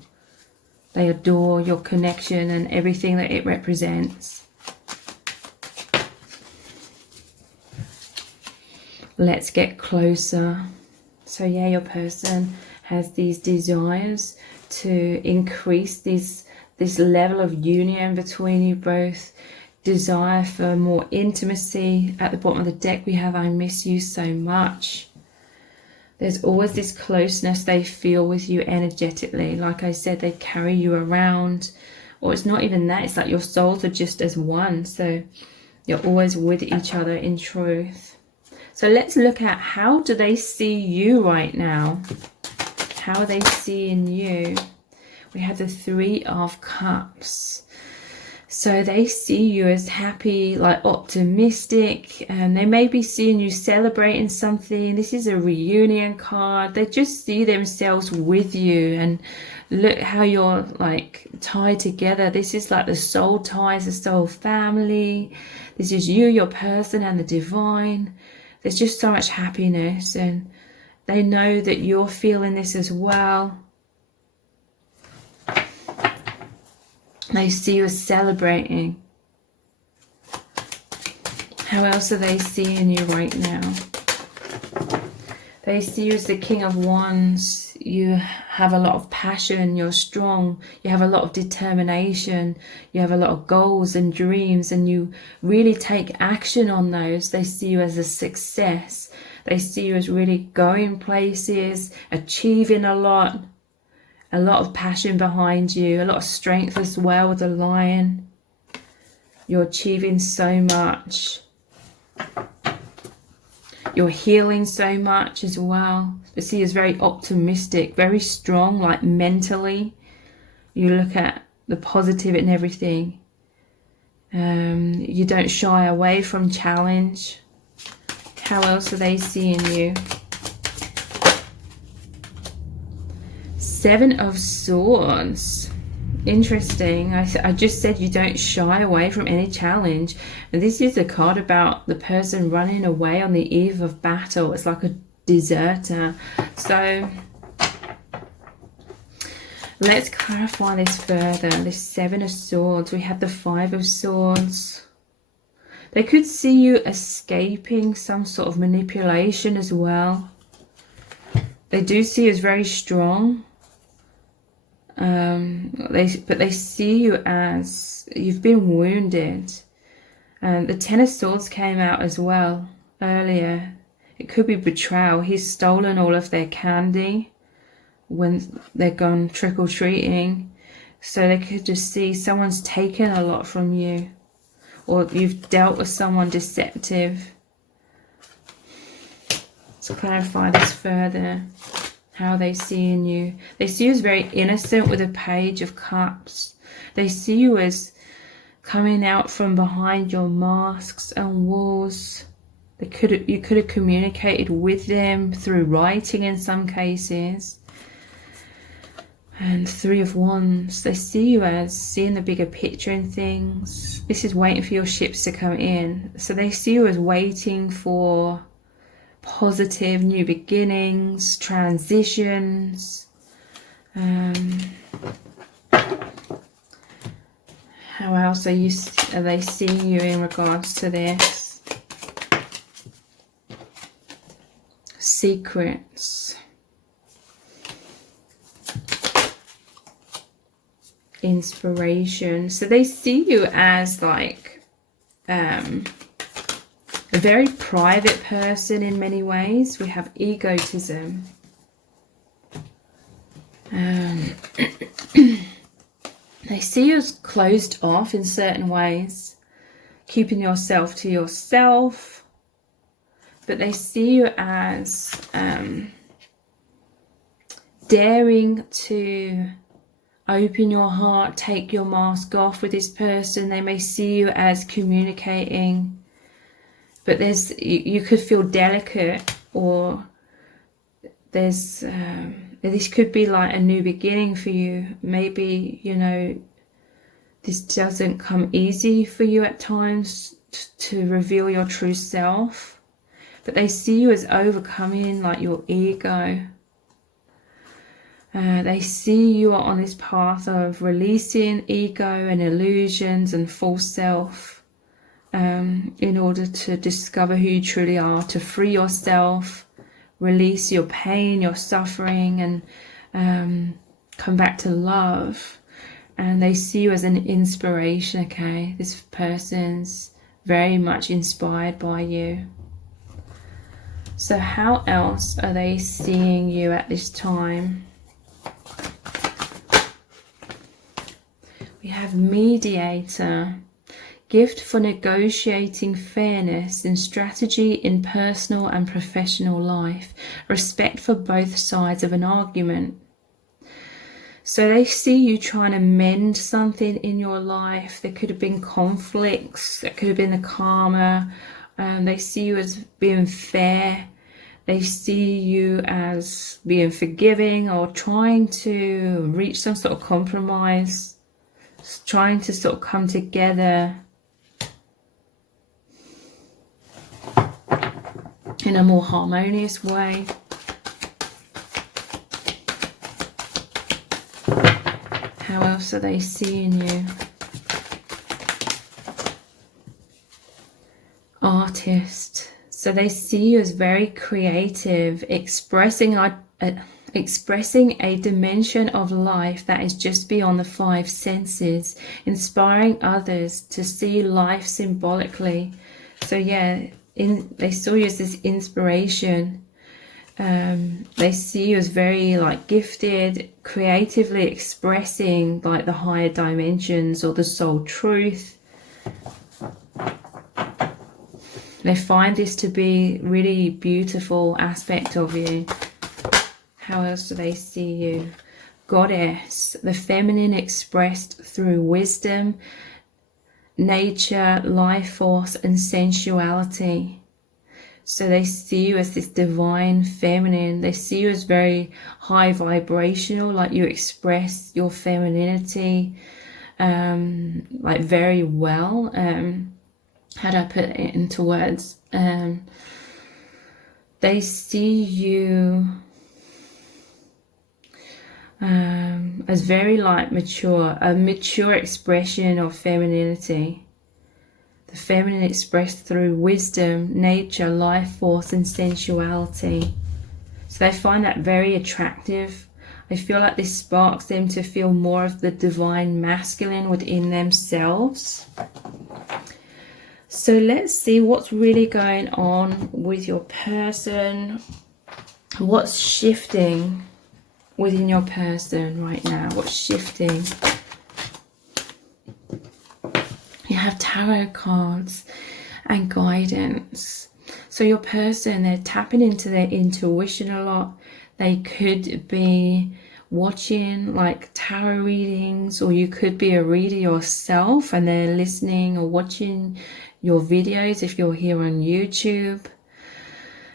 They adore your connection and everything that it represents. Let's get closer. So yeah, your person has these desires to increase this level of union between you both. Desire for more intimacy. At the bottom of the deck we have I miss you so much. There's always this closeness they feel with you energetically. Like I said, they carry you around, or it's not even that, it's like your souls are just as one, so you're always with each other in truth. So let's look at, how do they see you right now? How are they seeing you? We have the Three of Cups. So they see you as happy, like optimistic, and they may be seeing you celebrating something. This is a reunion card. They just see themselves with you, and look how you're like tied together. This is like the soul ties, the soul family. This is you, your person, and the divine. There's just so much happiness, and they know that you're feeling this as well. They see you as celebrating. How else are they seeing you right now? They see you as the King of Wands. You have a lot of passion. You're strong. You have a lot of determination. You have a lot of goals and dreams, and you really take action on those. They see you as a success. They see you as really going places, achieving a lot of passion behind you, a lot of strength as well with the Lion. You're achieving so much. You're healing so much as well. The Sea is very optimistic, very strong, like mentally. You look at the positive in everything. You don't shy away from challenge. How else are they seeing you? Seven of Swords. Interesting. I just said you don't shy away from any challenge. And this is a card about the person running away on the eve of battle. It's like a deserter. So let's clarify this further. This Seven of Swords. We have the Five of Swords. They could see you escaping some sort of manipulation as well. They do see you as very strong. But they see you as you've been wounded. The Ten of Swords came out as well earlier. It could be betrayal. He's stolen all of their candy when they're gone trick-or-treating. So they could just see someone's taken a lot from you, or you've dealt with someone deceptive. Let's clarify this further. How are they seeing you? They see you as very innocent with a Page of Cups. They see you as coming out from behind your masks and walls. You could have communicated with them through writing in some cases. And Three of Wands. They see you as seeing the bigger picture in things. This is waiting for your ships to come in. So they see you as waiting for positive new beginnings, transitions. How else are they seeing you in regards to this? Secrets. Inspiration. So they see you as like a very private person in many ways. We have egotism. They see you as closed off in certain ways, keeping yourself to yourself, but they see you as daring to open your heart, take your mask off with this person. They may see you as communicating, but you could feel delicate, or there's this could be like a new beginning for you. Maybe, you know, this doesn't come easy for you at times to reveal your true self, but they see you as overcoming like your ego. They see you are on this path of releasing ego and illusions and false self, in order to discover who you truly are, to free yourself, release your pain, your suffering, and come back to love. And they see you as an inspiration, okay? This person's very much inspired by you. So how else are they seeing you at this time? We have mediator, gift for negotiating fairness and strategy in personal and professional life, respect for both sides of an argument. So they see you trying to mend something in your life. There could have been conflicts, there could have been the karma. They see you as being fair. They see you as being forgiving, or trying to reach some sort of compromise, trying to sort of come together in a more harmonious way. How else are they seeing you? Artist. So they see you as very creative, expressing a dimension of life that is just beyond the five senses, inspiring others to see life symbolically. So yeah, they saw you as this inspiration. They see you as very like gifted, creatively expressing like the higher dimensions or the soul truth. They find this to be really beautiful aspect of you. How else do they see you? Goddess, the feminine expressed through wisdom, nature, life force, and sensuality. So they see you as this divine feminine. They see you as very high vibrational, like you express your femininity like very well. How do I put it into words? They see you as very like mature, a mature expression of femininity. The feminine expressed through wisdom, nature, life force, and sensuality. So they find that very attractive. I feel like this sparks them to feel more of the divine masculine within themselves. So let's see what's really going on with your person. What's shifting within your person right now? What's shifting? You have tarot cards and guidance. So your person, they're tapping into their intuition a lot. They could be watching like tarot readings, or you could be a reader yourself and they're listening or watching your videos if you're here on YouTube.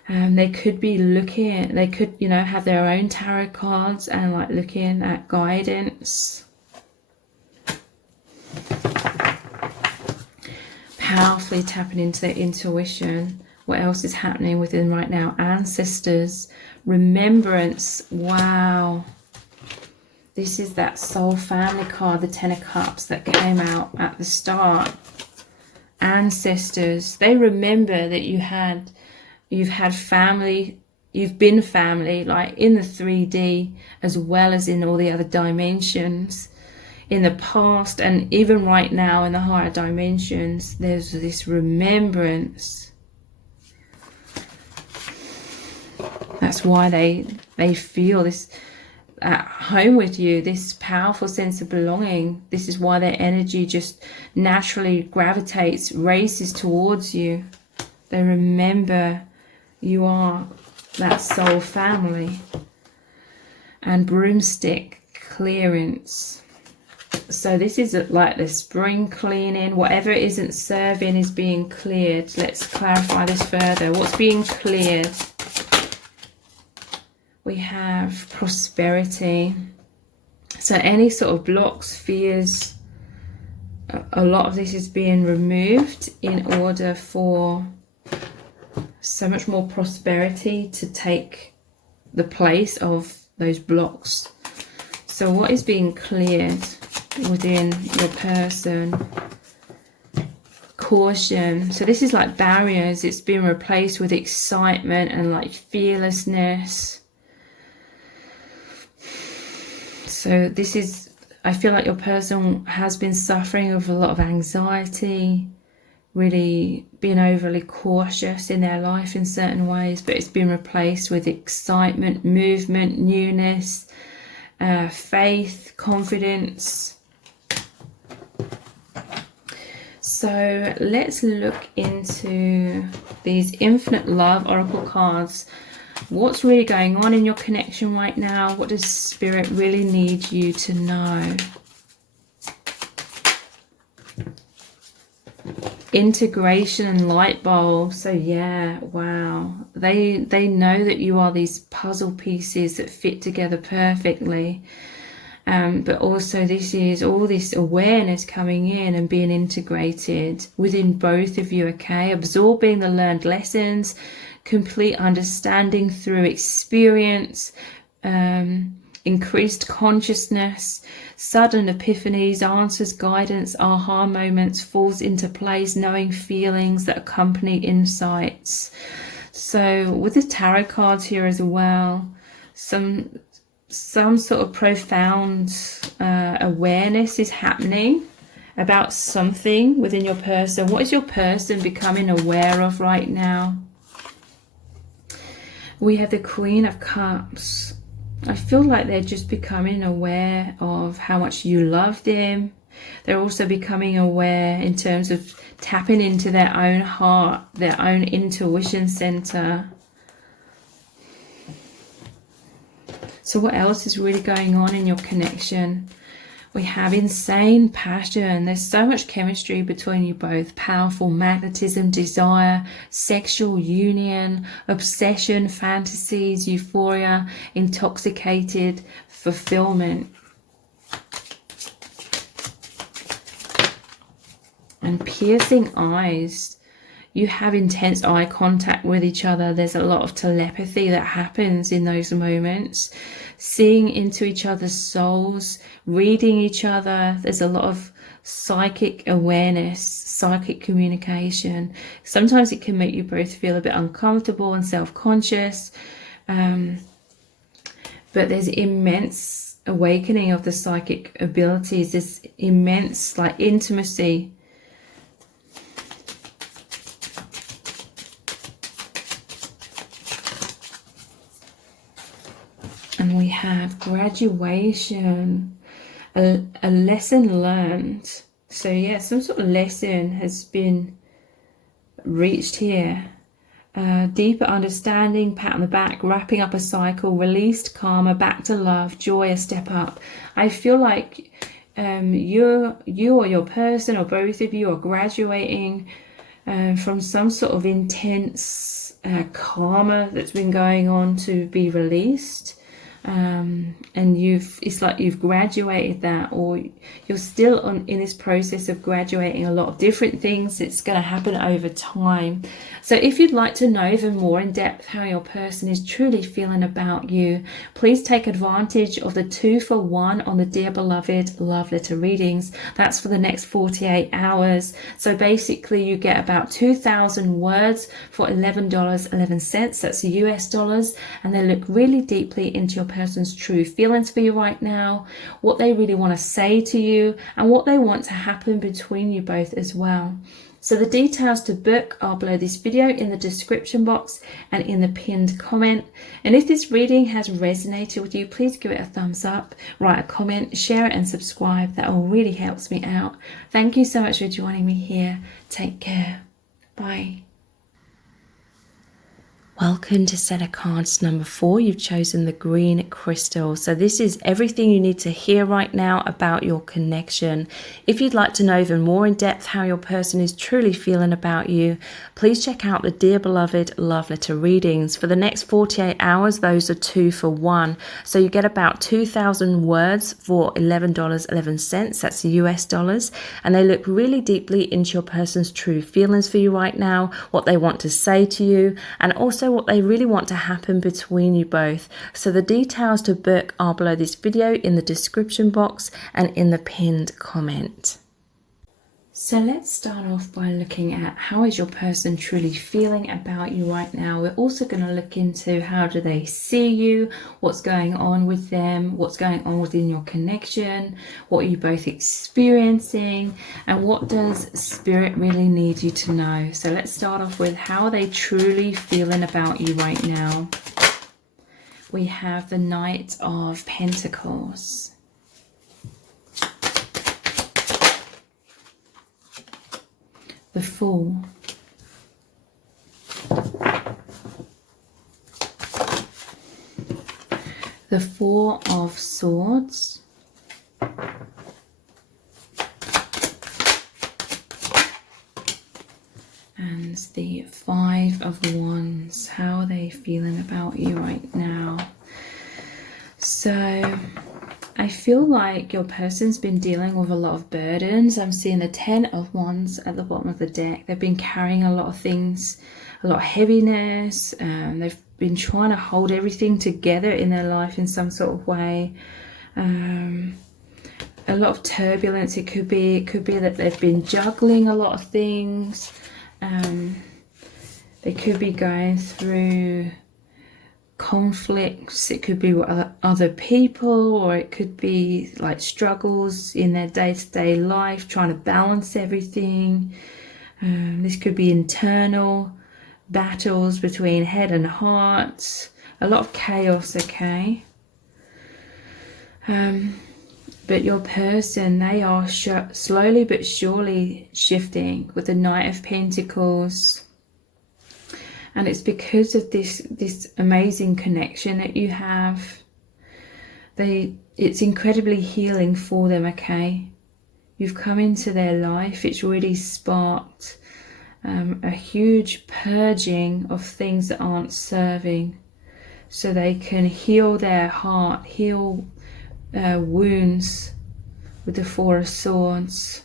They could be looking, they could, you know, have their own tarot cards and like looking at guidance. Powerfully tapping into their intuition. What else is happening within right now? Ancestors, remembrance. Wow. This is that soul family card, the Ten of Cups that came out at the start. Ancestors, they remember that you've had family, you've been family, like in the 3D as well as in all the other dimensions. In the past and even right now in the higher dimensions, there's this remembrance. That's why they feel this at home with you, this powerful sense of belonging. This is why their energy just naturally gravitates, races towards you. They remember you are that soul family. And broomstick, clearance. So this is like the spring cleaning. Whatever isn't serving is being cleared. Let's clarify this further. What's being cleared? We have prosperity. So any sort of blocks, fears, a lot of this is being removed in order for so much more prosperity to take the place of those blocks. So what is being cleared within your person? Caution. So this is like barriers. It's been replaced with excitement and like fearlessness. So this is, I feel like your person has been suffering with a lot of anxiety, really being overly cautious in their life in certain ways, but it's been replaced with excitement, movement, newness, faith, confidence. So let's look into these infinite love oracle cards. What's really going on in your connection right now? What does Spirit really need you to know? Integration and light bulb. So yeah, wow, they know that you are these puzzle pieces that fit together perfectly, but also this is all this awareness coming in and being integrated within both of you. Okay, absorbing the learned lessons, complete understanding through experience, increased consciousness, sudden epiphanies, answers, guidance, aha moments, falls into place, knowing feelings that accompany insights. So with the tarot cards here as well, some sort of profound awareness is happening about something within your person. What is your person becoming aware of right now? We have the Queen of Cups. I feel like they're just becoming aware of how much you love them. They're also becoming aware in terms of tapping into their own heart, their own intuition center. So what else is really going on in your connection? We have insane passion. There's so much chemistry between you both. Powerful magnetism, desire, sexual union, obsession, fantasies, euphoria, intoxicated fulfillment. And piercing eyes. You have intense eye contact with each other. There's a lot of telepathy that happens in those moments. Seeing into each other's souls, reading each other. There's a lot of psychic awareness, psychic communication. Sometimes it can make you both feel a bit uncomfortable and self-conscious. But there's immense awakening of the psychic abilities, this immense like intimacy. And we have graduation, a lesson learned. So yeah, some sort of lesson has been reached here. Deeper understanding, pat on the back, wrapping up a cycle, released karma, back to love, joy, a step up. I feel like you or your person or both of you are graduating from some sort of intense karma that's been going on to be released. And it's like you've graduated that, or you're still in this process of graduating a lot of different things. It's going to happen over time. So if you'd like to know even more in depth how your person is truly feeling about you, please take advantage of the 2-for-1 on the Dear Beloved love letter readings. That's for the next 48 hours. So basically you get about 2,000 words for $11.11. That's US dollars. And they look really deeply into your person's true feelings for you right now, what they really want to say to you, and what they want to happen between you both as well. So the details to book are below this video in the description box and in the pinned comment. And if this reading has resonated with you, please give it a thumbs up, write a comment, share it and subscribe. That all really helps me out. Thank you so much for joining me here. Take care. Bye. Welcome to set of cards number 4. You've chosen the green crystal. So this is everything you need to hear right now about your connection. If you'd like to know even more in depth how your person is truly feeling about you, please check out the Dear Beloved love letter readings. For the next 48 hours, those are 2 for 1. So you get about 2,000 words for $11.11. That's US dollars. And they look really deeply into your person's true feelings for you right now, what they want to say to you, and also what they really want to happen between you both. So the details to book are below this video in the description box and in the pinned comment. So let's start off by looking at how is your person truly feeling about you right now. We're also going to look into how do they see you, what's going on with them, what's going on within your connection, what are you both experiencing, and what does Spirit really need you to know. So let's start off with how are they truly feeling about you right now. We have the Knight of Pentacles. The Fool, the Four of Swords, and the Five of Wands. How are they feeling about you right now? So I feel like your person's been dealing with a lot of burdens. I'm seeing the 10 of Wands at the bottom of the deck. They've been carrying a lot of things, a lot of heaviness. They've been trying to hold everything together in their life in some sort of way. A lot of turbulence. It could be that they've been juggling a lot of things. They could be going through conflicts. It could be with other people, or it could be like struggles in their day-to-day life, trying to balance everything. This could be internal battles between head and heart, a lot of chaos, okay? But your person, they are slowly but surely shifting with the Knight of Pentacles. And it's because of this amazing connection that you have. It's incredibly healing for them, okay? You've come into their life. It's really sparked a huge purging of things that aren't serving. So they can heal their heart, heal wounds with the Four of Swords.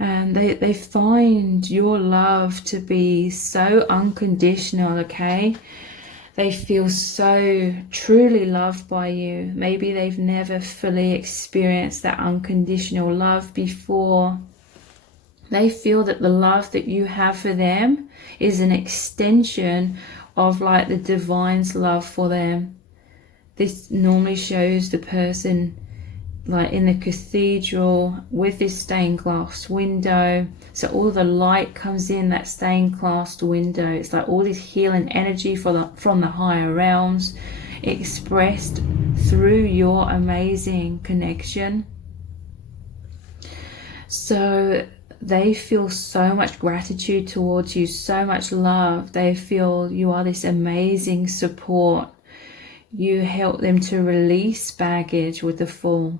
And they find your love to be so unconditional, okay? They feel so truly loved by you. Maybe they've never fully experienced that unconditional love before. They feel that the love that you have for them is an extension of like the divine's love for them. This normally shows the person like in the cathedral with this stained glass window. So all the light comes in that stained glass window. It's like all this healing energy from the higher realms expressed through your amazing connection. So they feel so much gratitude towards you, so much love. They feel you are this amazing support. You help them to release baggage with the Fool.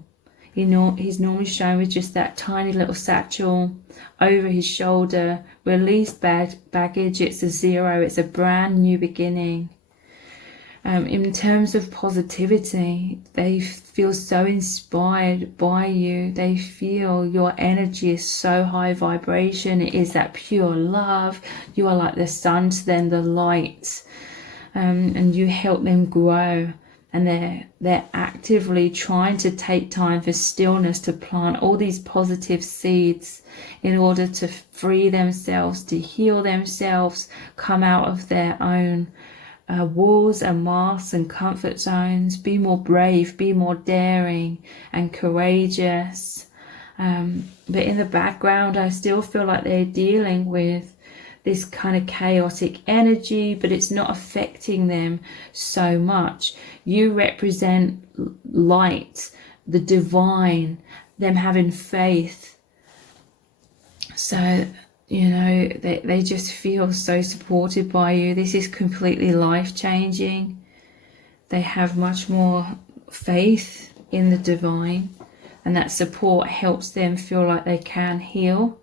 He's normally shown with just that tiny little satchel over his shoulder. Released baggage. It's a 0. It's a brand new beginning. In terms of positivity, they feel so inspired by you. They feel your energy is so high vibration. It is that pure love. You are like the sun to them, the light. And you help them grow. And they're actively trying to take time for stillness to plant all these positive seeds in order to free themselves, to heal themselves, come out of their own walls and masks and comfort zones, be more brave, be more daring and courageous. But in the background, I still feel like they're dealing with this kind of chaotic energy, but it's not affecting them so much. You represent light, the divine, them having faith. So, you know, they just feel so supported by you. This is completely life-changing. They have much more faith in the divine, and that support helps them feel like they can heal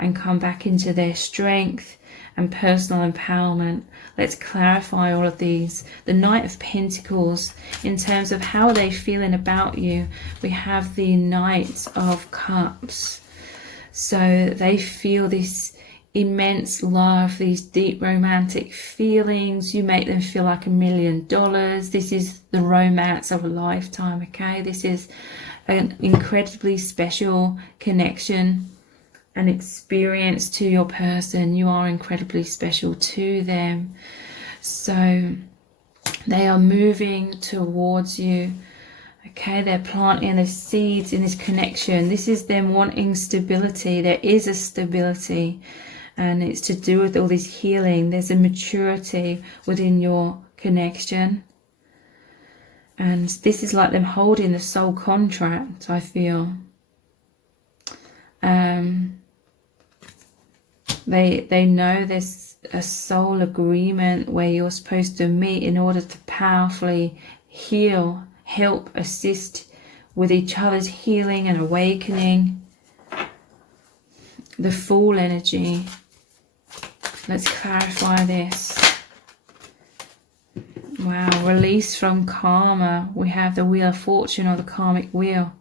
and come back into their strength and personal empowerment. Let's clarify all of these. The Knight of Pentacles, in terms of how they're feeling about you, we have the Knight of Cups. So they feel this immense love, these deep romantic feelings. You make them feel like $1 million. This is the romance of a lifetime, okay? This is an incredibly special connection, an experience to your person. You are incredibly special to them. So they are moving towards you. Okay, they're planting the seeds in this connection. This is them wanting stability. There is a stability, and it's to do with all this healing. There's a maturity within your connection. And this is like them holding the soul contract, I feel. They know there's a soul agreement where you're supposed to meet in order to powerfully heal, help, assist with each other's healing and awakening. The Fool energy. Let's clarify this. Wow, release from karma. We have the Wheel of Fortune, or the karmic wheel.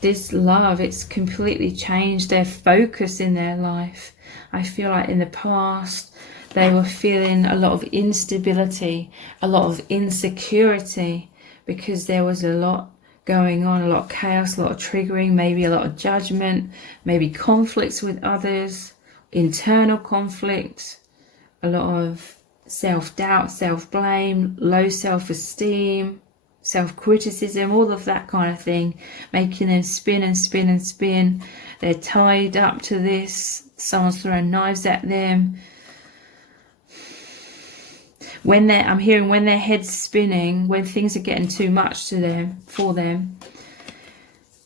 This love, it's completely changed their focus in their life. I feel like in the past they were feeling a lot of instability, a lot of insecurity, because there was a lot going on, a lot of chaos, a lot of triggering, maybe a lot of judgment, maybe conflicts with others, internal conflict, a lot of self-doubt, self-blame, low self-esteem, self-criticism, all of that kind of thing, making them spin and spin and spin. They're tied up to this. Someone's throwing knives at them. I'm hearing when their head's spinning, when things are getting too much to them, for them,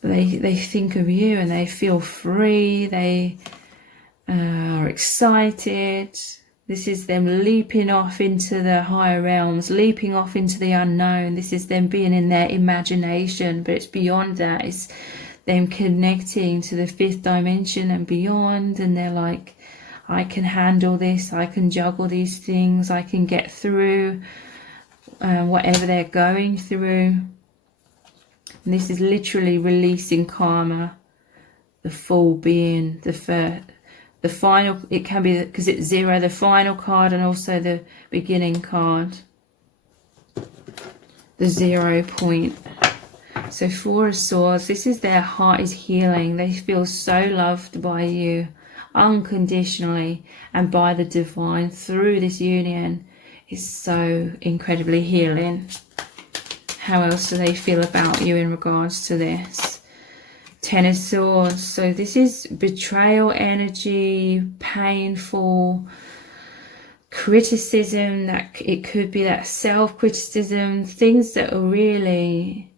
they think of you and they feel free. They are excited. This is them leaping off into the higher realms, leaping off into the unknown. This is them being in their imagination, but it's beyond that. It's them connecting to the 5th dimension and beyond, and they're like, I can handle this, I can juggle these things, I can get through whatever they're going through. And this is literally releasing karma, the Fool being the first. The final, it can be, because it's 0, the final card, and also the beginning card. The 0 point. So 4 of Swords, this is their heart is healing. They feel so loved by you unconditionally and by the divine through this union. Is so incredibly healing. How else do they feel about you in regards to this? 10 of Swords. So this is betrayal energy, painful criticism. That it could be that self-criticism, things that are really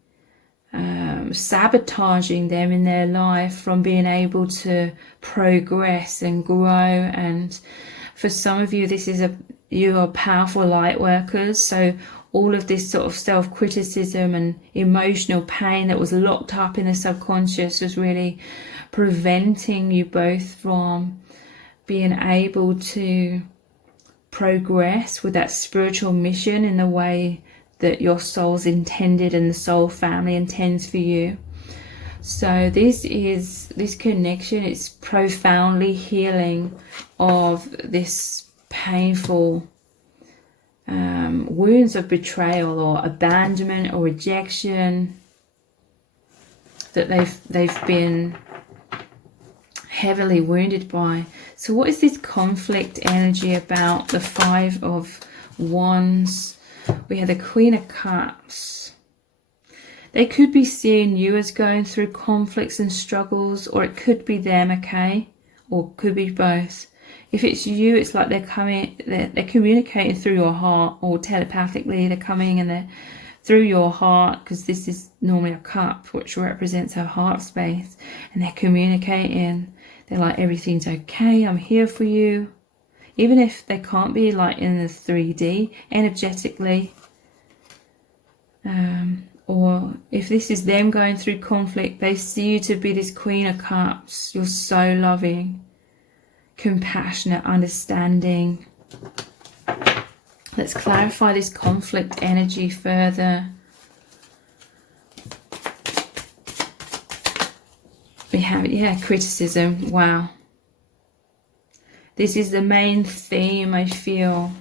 sabotaging them in their life from being able to progress and grow. And for some of you, this is you are powerful light workers, so all of this sort of self-criticism and emotional pain that was locked up in the subconscious was really preventing you both from being able to progress with that spiritual mission in the way that your soul's intended and the soul family intends for you. So this connection, it's profoundly healing of this painful wounds of betrayal or abandonment or rejection that they've been heavily wounded by. So what is this conflict energy about? The 5 of Wands. We have the Queen of Cups. They could be seeing you as going through conflicts and struggles, or it could be them, okay? Or could be both. If it's you, it's like they're communicating through your heart, or telepathically they're coming and they're through your heart, because this is normally a cup which represents our heart space, and they're communicating. They're like, everything's okay, I'm here for you. Even if they can't be like in the 3D, energetically. Or if this is them going through conflict, they see you to be this Queen of Cups. You're so loving, compassionate, understanding. Let's clarify this conflict energy further. We have, yeah, criticism. Wow. This is the main theme, I feel.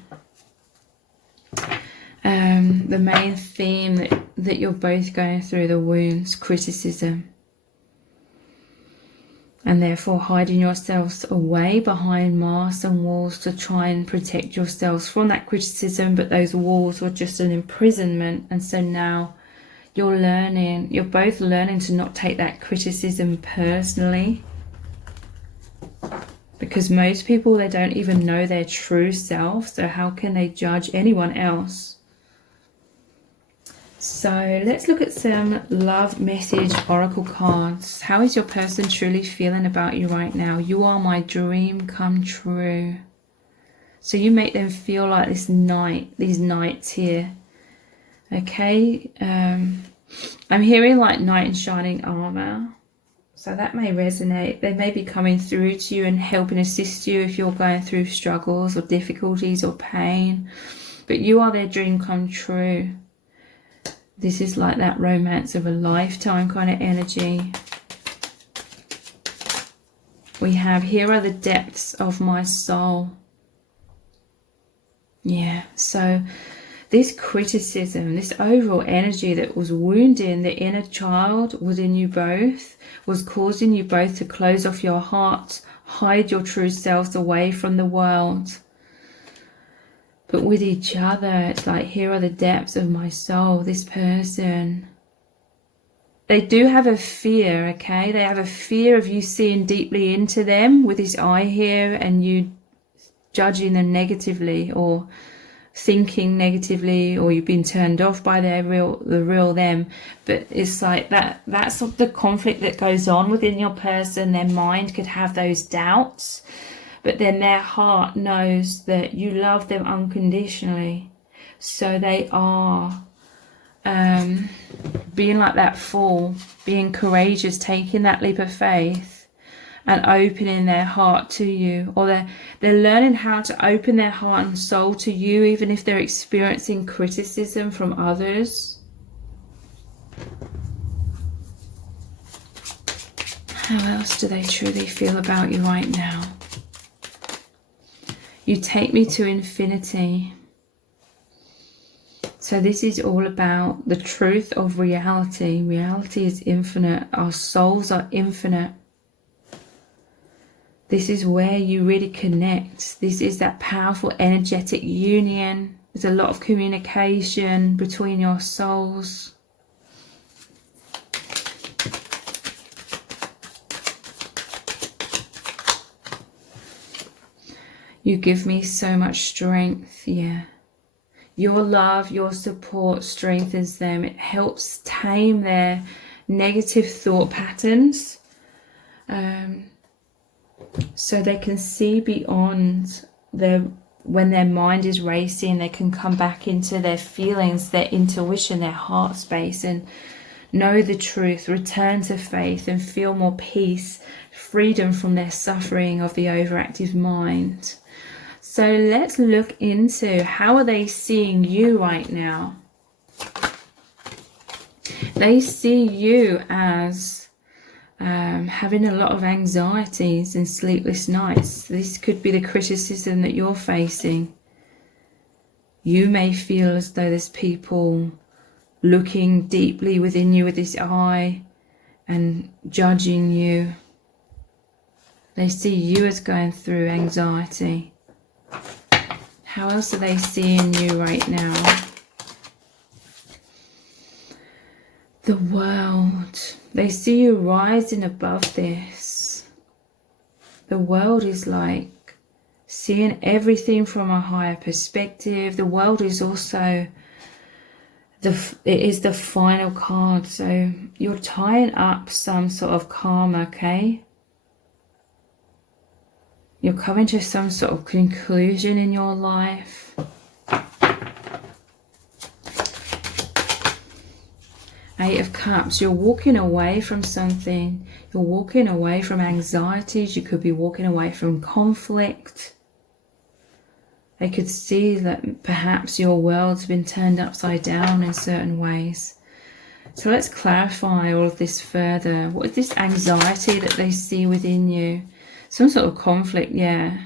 The main theme that you're both going through, the wounds, criticism. And therefore hiding yourselves away behind masks and walls to try and protect yourselves from that criticism, but those walls were just an imprisonment. And so now you're both learning to not take that criticism personally, because most people, they don't even know their true self, so how can they judge anyone else? So let's look at some love message oracle cards. How is your person truly feeling about you right now? You are my dream come true. So you make them feel like this knight, these knights here. Okay, I'm hearing like knight in shining armor. So that may resonate. They may be coming through to you and helping assist you if you're going through struggles or difficulties or pain. But you are their dream come true. This is like that romance of a lifetime kind of energy. We have, here are the depths of my soul. Yeah, so this criticism, this overall energy that was wounding the inner child within you both, was causing you both to close off your hearts, hide your true selves away from the world. But with each other, it's like, here are the depths of my soul. This person, they do have a fear, okay? They have a fear of you seeing deeply into them with this eye here and you judging them negatively or thinking negatively, or you've been turned off by the real them. But it's like that's the conflict that goes on within your person. Their mind could have those doubts, but then their heart knows that you love them unconditionally. So they are being like that fool, being courageous, taking that leap of faith and opening their heart to you. Or they're learning how to open their heart and soul to you, even if they're experiencing criticism from others. How else do they truly feel about you right now? You take me to infinity. So this is all about the truth of reality. Reality is infinite. Our souls are infinite. This is where you really connect. This is that powerful energetic union. There's a lot of communication between your souls. You give me so much strength, yeah. Your love, your support strengthens them. It helps tame their negative thought patterns. So they can see beyond when their mind is racing, they can come back into their feelings, their intuition, their heart space, and know the truth, return to faith and feel more peace, freedom from their suffering of the overactive mind. So let's look into, how are they seeing you right now? They see you as having a lot of anxieties and sleepless nights. This could be the criticism that you're facing. You may feel as though there's people looking deeply within you with this eye and judging you. They see you as going through anxiety. How else are they seeing you right now? The world. They see you rising above this. The world is like seeing everything from a higher perspective. The world is also it is the final card. So you're tying up some sort of karma, okay? You're coming to some sort of conclusion in your life. Eight of Cups. You're walking away from something. You're walking away from anxieties. You could be walking away from conflict. They could see that perhaps your world's been turned upside down in certain ways. So let's clarify all of this further. What is this anxiety that they see within you? Some sort of conflict, yeah.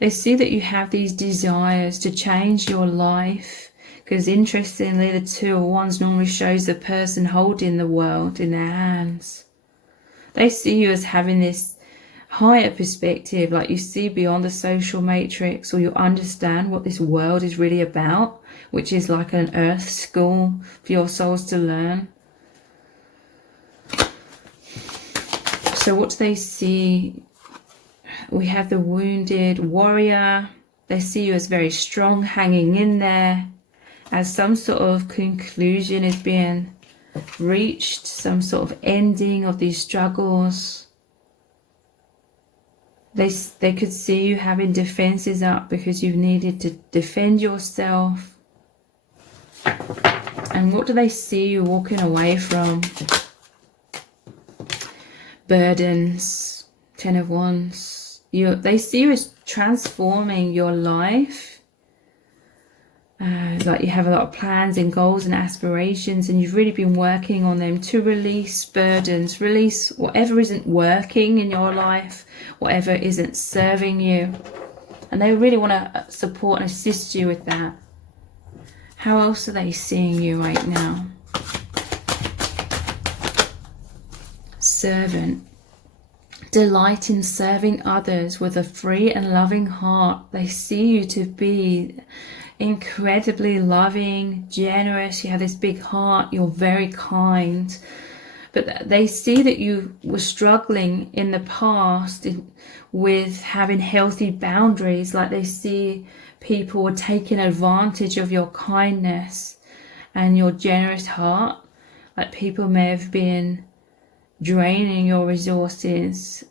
They see that you have these desires to change your life, because interestingly, the Two of Wands normally shows the person holding the world in their hands. They see you as having this higher perspective, like you see beyond the social matrix, or you understand what this world is really about, which is like an earth school for your souls to learn. So what do they see? We have the wounded warrior. They see you as very strong, hanging in there, as some sort of conclusion is being reached, some sort of ending of these struggles. They could see you having defenses up because you've needed to defend yourself. And what do they see you walking away from? Burdens, Ten of Wands. They see you as transforming your life. Like you have a lot of plans and goals and aspirations, and you've really been working on them to release burdens, release whatever isn't working in your life, whatever isn't serving you. And they really want to support and assist you with that. How else are they seeing you right now? Servant. Delight in serving others with a free and loving heart. They see you to be incredibly loving, generous. You have this big heart. You're very kind. But they see that you were struggling in the past with having healthy boundaries. Like they see people were taking advantage of your kindness and your generous heart. Like people may have been draining your resources,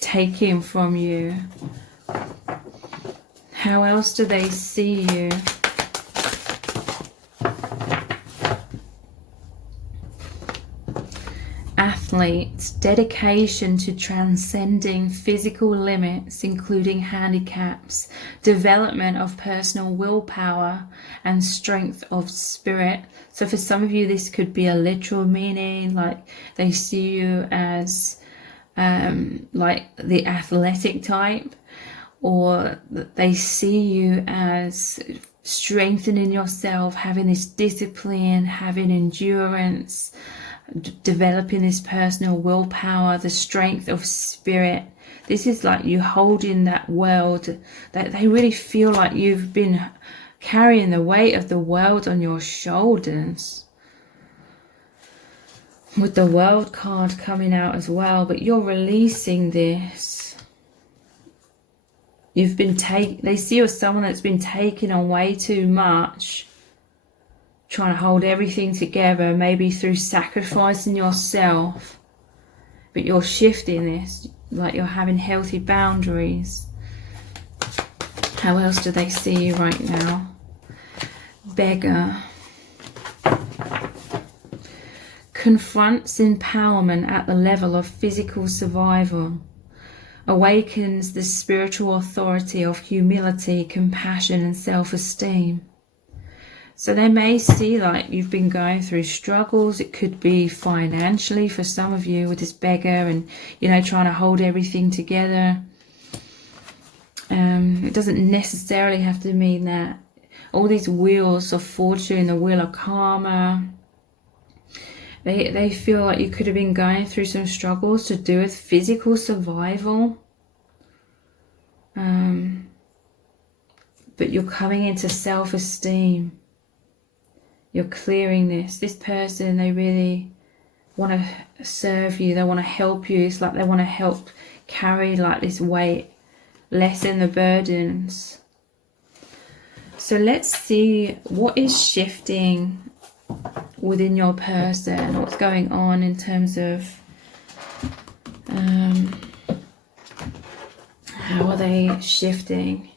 taking from you. How else do they see you? Athlete. Dedication to transcending physical limits, including handicaps, development of personal willpower, and strength of spirit. So for some of you, this could be a literal meaning, like they see you as like the athletic type, or they see you as strengthening yourself, having this discipline, having endurance, developing this personal willpower, the strength of spirit. This is like you holding that world, that they really feel like you've been carrying the weight of the world on your shoulders, with the World card coming out as well. But you're releasing this. You've been they see you as someone that's been taking on way too much, trying to hold everything together, maybe through sacrificing yourself. But you're shifting this, like you're having healthy boundaries. How else do they see you right now? Beggar. Confronts empowerment at the level of physical survival. Awakens the spiritual authority of humility, compassion, and self-esteem. So they may see like you've been going through struggles. It could be financially for some of you with this beggar, and trying to hold everything together. It doesn't necessarily have to mean that. All these wheels of fortune, the wheel of karma, they feel like you could have been going through some struggles to do with physical survival. But you're coming into self-esteem. You're clearing this person, they really want to serve you, they want to help you. It's like they want to help carry like this weight, lessen the burdens. So let's see what is shifting within your person, what's going on in terms of how are they shifting.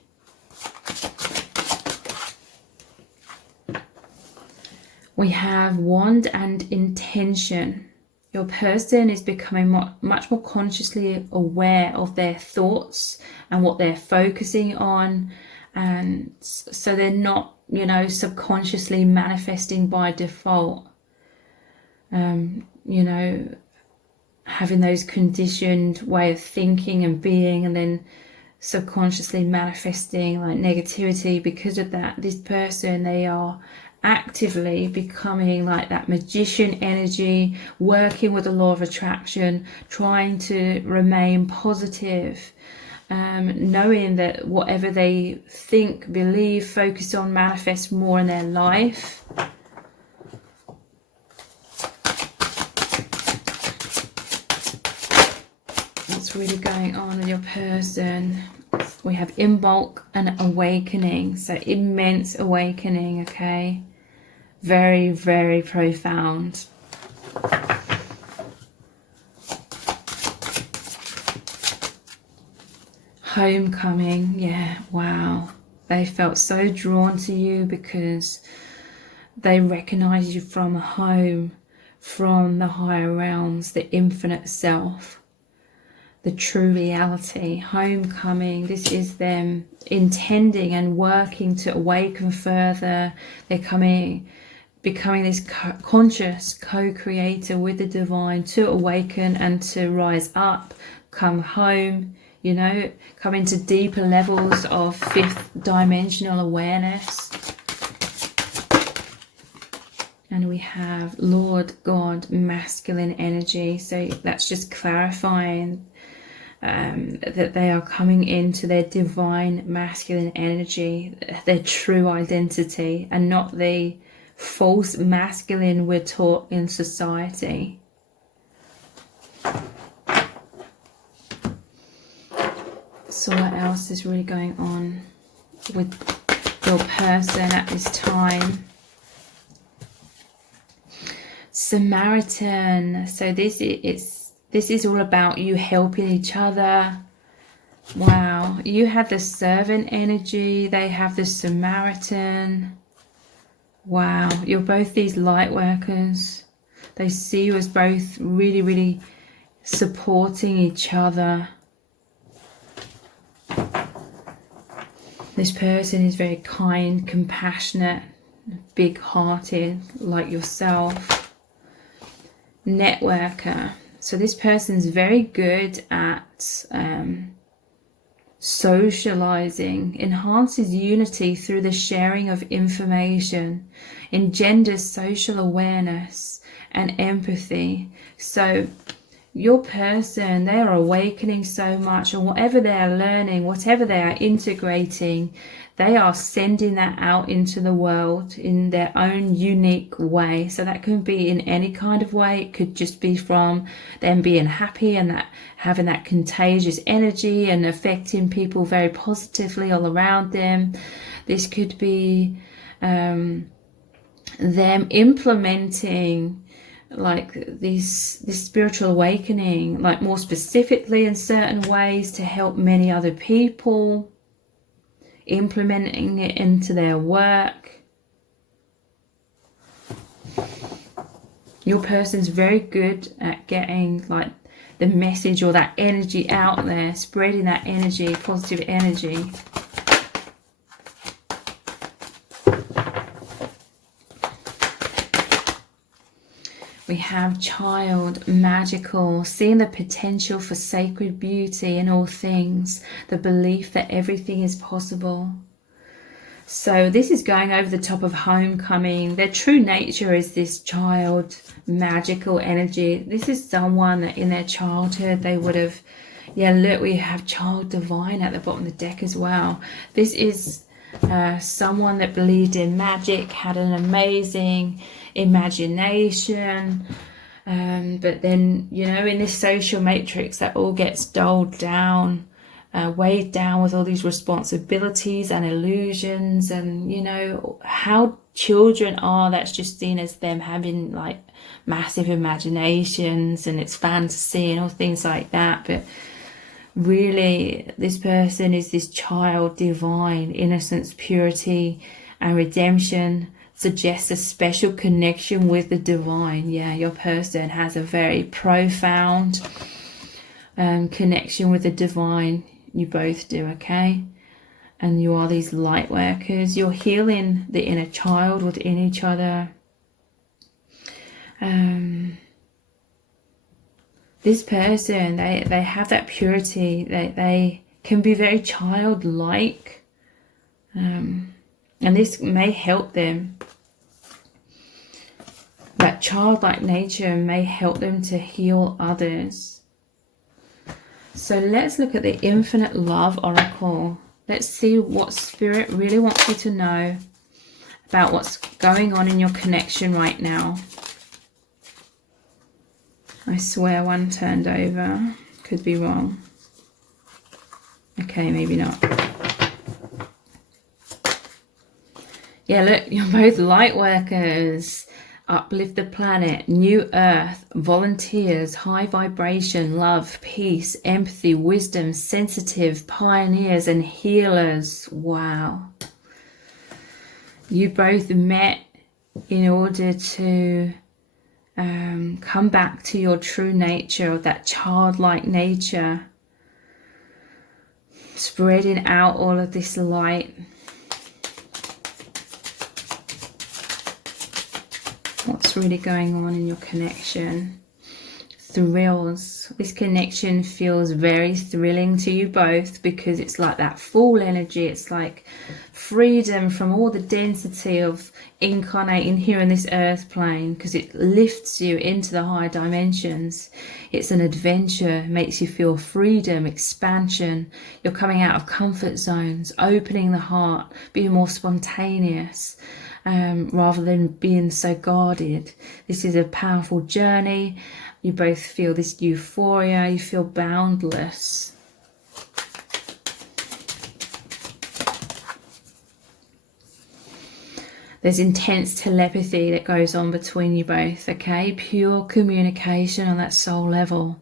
We have wand and intention. Your person is becoming much more consciously aware of their thoughts and what they're focusing on, and so they're not, you know, subconsciously manifesting by default, you know, having those conditioned way of thinking and being, and then subconsciously manifesting like negativity. Because of that, this person, they are actively becoming like that magician energy, working with the law of attraction, trying to remain positive, knowing that whatever they think, believe, focus on, manifest more in their life. What's really going on with your person? We have in bulk and awakening, so immense awakening, okay? Very, very profound. Homecoming, yeah, wow. They felt so drawn to you because they recognize you from home, from the higher realms, the infinite self, the true reality. Homecoming, this is them intending and working to awaken further. They're becoming this conscious co-creator with the divine, to awaken and to rise up, come home, you know, come into deeper levels of fifth dimensional awareness. And we have Lord God, masculine energy. So that's just clarifying that they are coming into their divine masculine energy, their true identity, and not the false masculine we're taught in society. So what else is really going on with your person at this time? Samaritan. So this is all about you helping each other. Wow. You have the servant energy. They have the Samaritan. Wow. You're both these light workers. They see you as both really, really supporting each other. This person is very kind, compassionate, big-hearted, like yourself. Networker. So this person's very good at socializing, enhances unity through the sharing of information, engenders social awareness and empathy. So your person, they are awakening so much, and whatever they are learning, whatever they are integrating, they are sending that out into the world in their own unique way. So that can be in any kind of way. It could just be from them being happy and that having that contagious energy and affecting people very positively all around them. This could be them implementing like this spiritual awakening, like more specifically in certain ways to help many other people, implementing it into their work. Your person's very good at getting like the message or that energy out there, spreading that energy, positive energy. We have child, magical, seeing the potential for sacred beauty in all things, the belief that everything is possible. So this is going over the top of homecoming. Their true nature is this child, magical energy. This is someone that in their childhood they would have, yeah, look, we have child divine at the bottom of the deck as well. This is Someone that believed in magic, had an amazing imagination, but then, you know, in this social matrix, that all gets dulled down, weighed down with all these responsibilities and illusions. And, you know, how children are, that's just seen as them having like massive imaginations and it's fantasy and all things like that. But really, this person is this child divine. Innocence, purity, and redemption suggests a special connection with the divine. Yeah, your person has a very profound connection with the divine. You both do, okay? And you are these light workers. You're healing the inner child within each other. This person, they have that purity. They can be very childlike. And this may help them. That childlike nature may help them to heal others. So let's look at the Infinite Love Oracle. Let's see what Spirit really wants you to know about what's going on in your connection right now. I swear one turned over. Could be wrong. Okay, maybe not. Yeah, look, you're both light workers. Uplift the planet, new earth, volunteers, high vibration, love, peace, empathy, wisdom, sensitive, pioneers and healers. Wow. You both met in order to come back to your true nature, of that childlike nature, spreading out all of this light. What's really going on in your connection? Thrills. This connection feels very thrilling to you both because it's like that full energy. It's like freedom from all the density of incarnating here in this earth plane, because it lifts you into the higher dimensions. It's an adventure. It makes you feel freedom, expansion. You're coming out of comfort zones, opening the heart, being more spontaneous. Rather than being so guarded. This is a powerful journey. You both feel this euphoria. You feel boundless. There's intense telepathy that goes on between you both, okay? Pure communication on that soul level.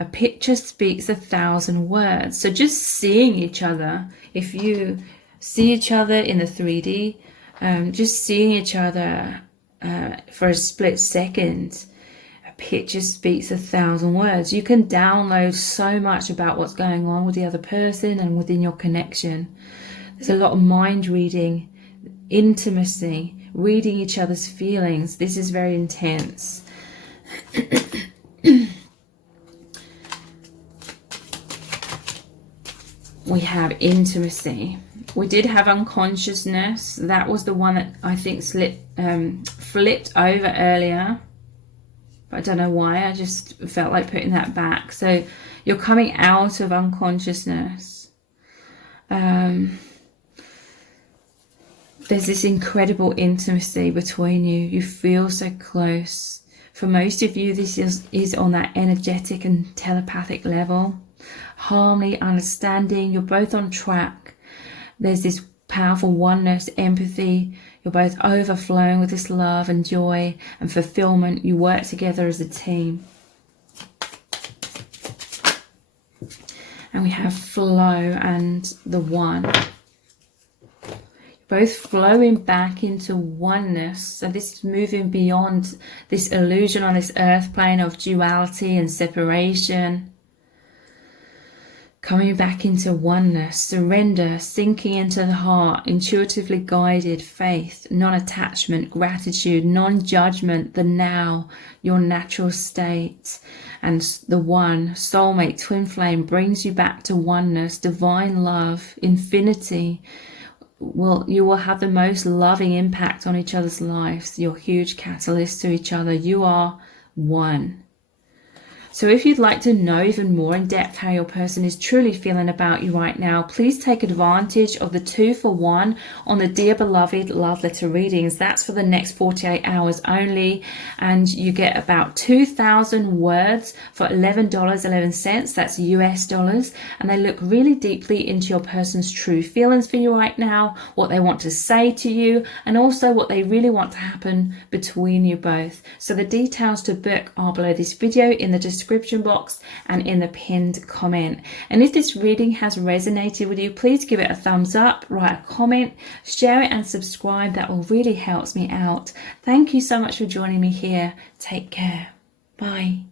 A picture speaks 1,000 words. So just seeing each other, if you see each other in the 3D, just seeing each other for a split second, a picture speaks 1,000 words. You can download so much about what's going on with the other person and within your connection. There's a lot of mind reading, intimacy, reading each other's feelings. This is very intense. We have intimacy. We did have unconsciousness. That was the one that I think flipped over earlier. But I don't know why. I just felt like putting that back. So you're coming out of unconsciousness. There's this incredible intimacy between you. You feel so close. For most of you, this is on that energetic and telepathic level. Harmony, understanding. You're both on track. There's this powerful oneness, empathy. You're both overflowing with this love and joy and fulfillment. You work together as a team. And we have flow and the one. You're both flowing back into oneness. So this is moving beyond this illusion on this earth plane of duality and separation. Coming back into oneness, surrender, sinking into the heart, intuitively guided, faith, non-attachment, gratitude, non-judgment, the now, your natural state. And the one, soulmate, twin flame, brings you back to oneness, divine love, infinity. You will have the most loving impact on each other's lives. You're huge catalysts to each other. You are one. So if you'd like to know even more in depth how your person is truly feeling about you right now, please take advantage of the 2-for-1 on the Dear Beloved Love Letter readings. That's for the next 48 hours only. And you get about 2,000 words for $11.11. That's US dollars. And they look really deeply into your person's true feelings for you right now, what they want to say to you, and also what they really want to happen between you both. So the details to book are below this video in the description box and in the pinned comment. And if this reading has resonated with you, please give it a thumbs up, write a comment, share it and subscribe. That will really help me out. Thank you so much for joining me here. Take care. Bye.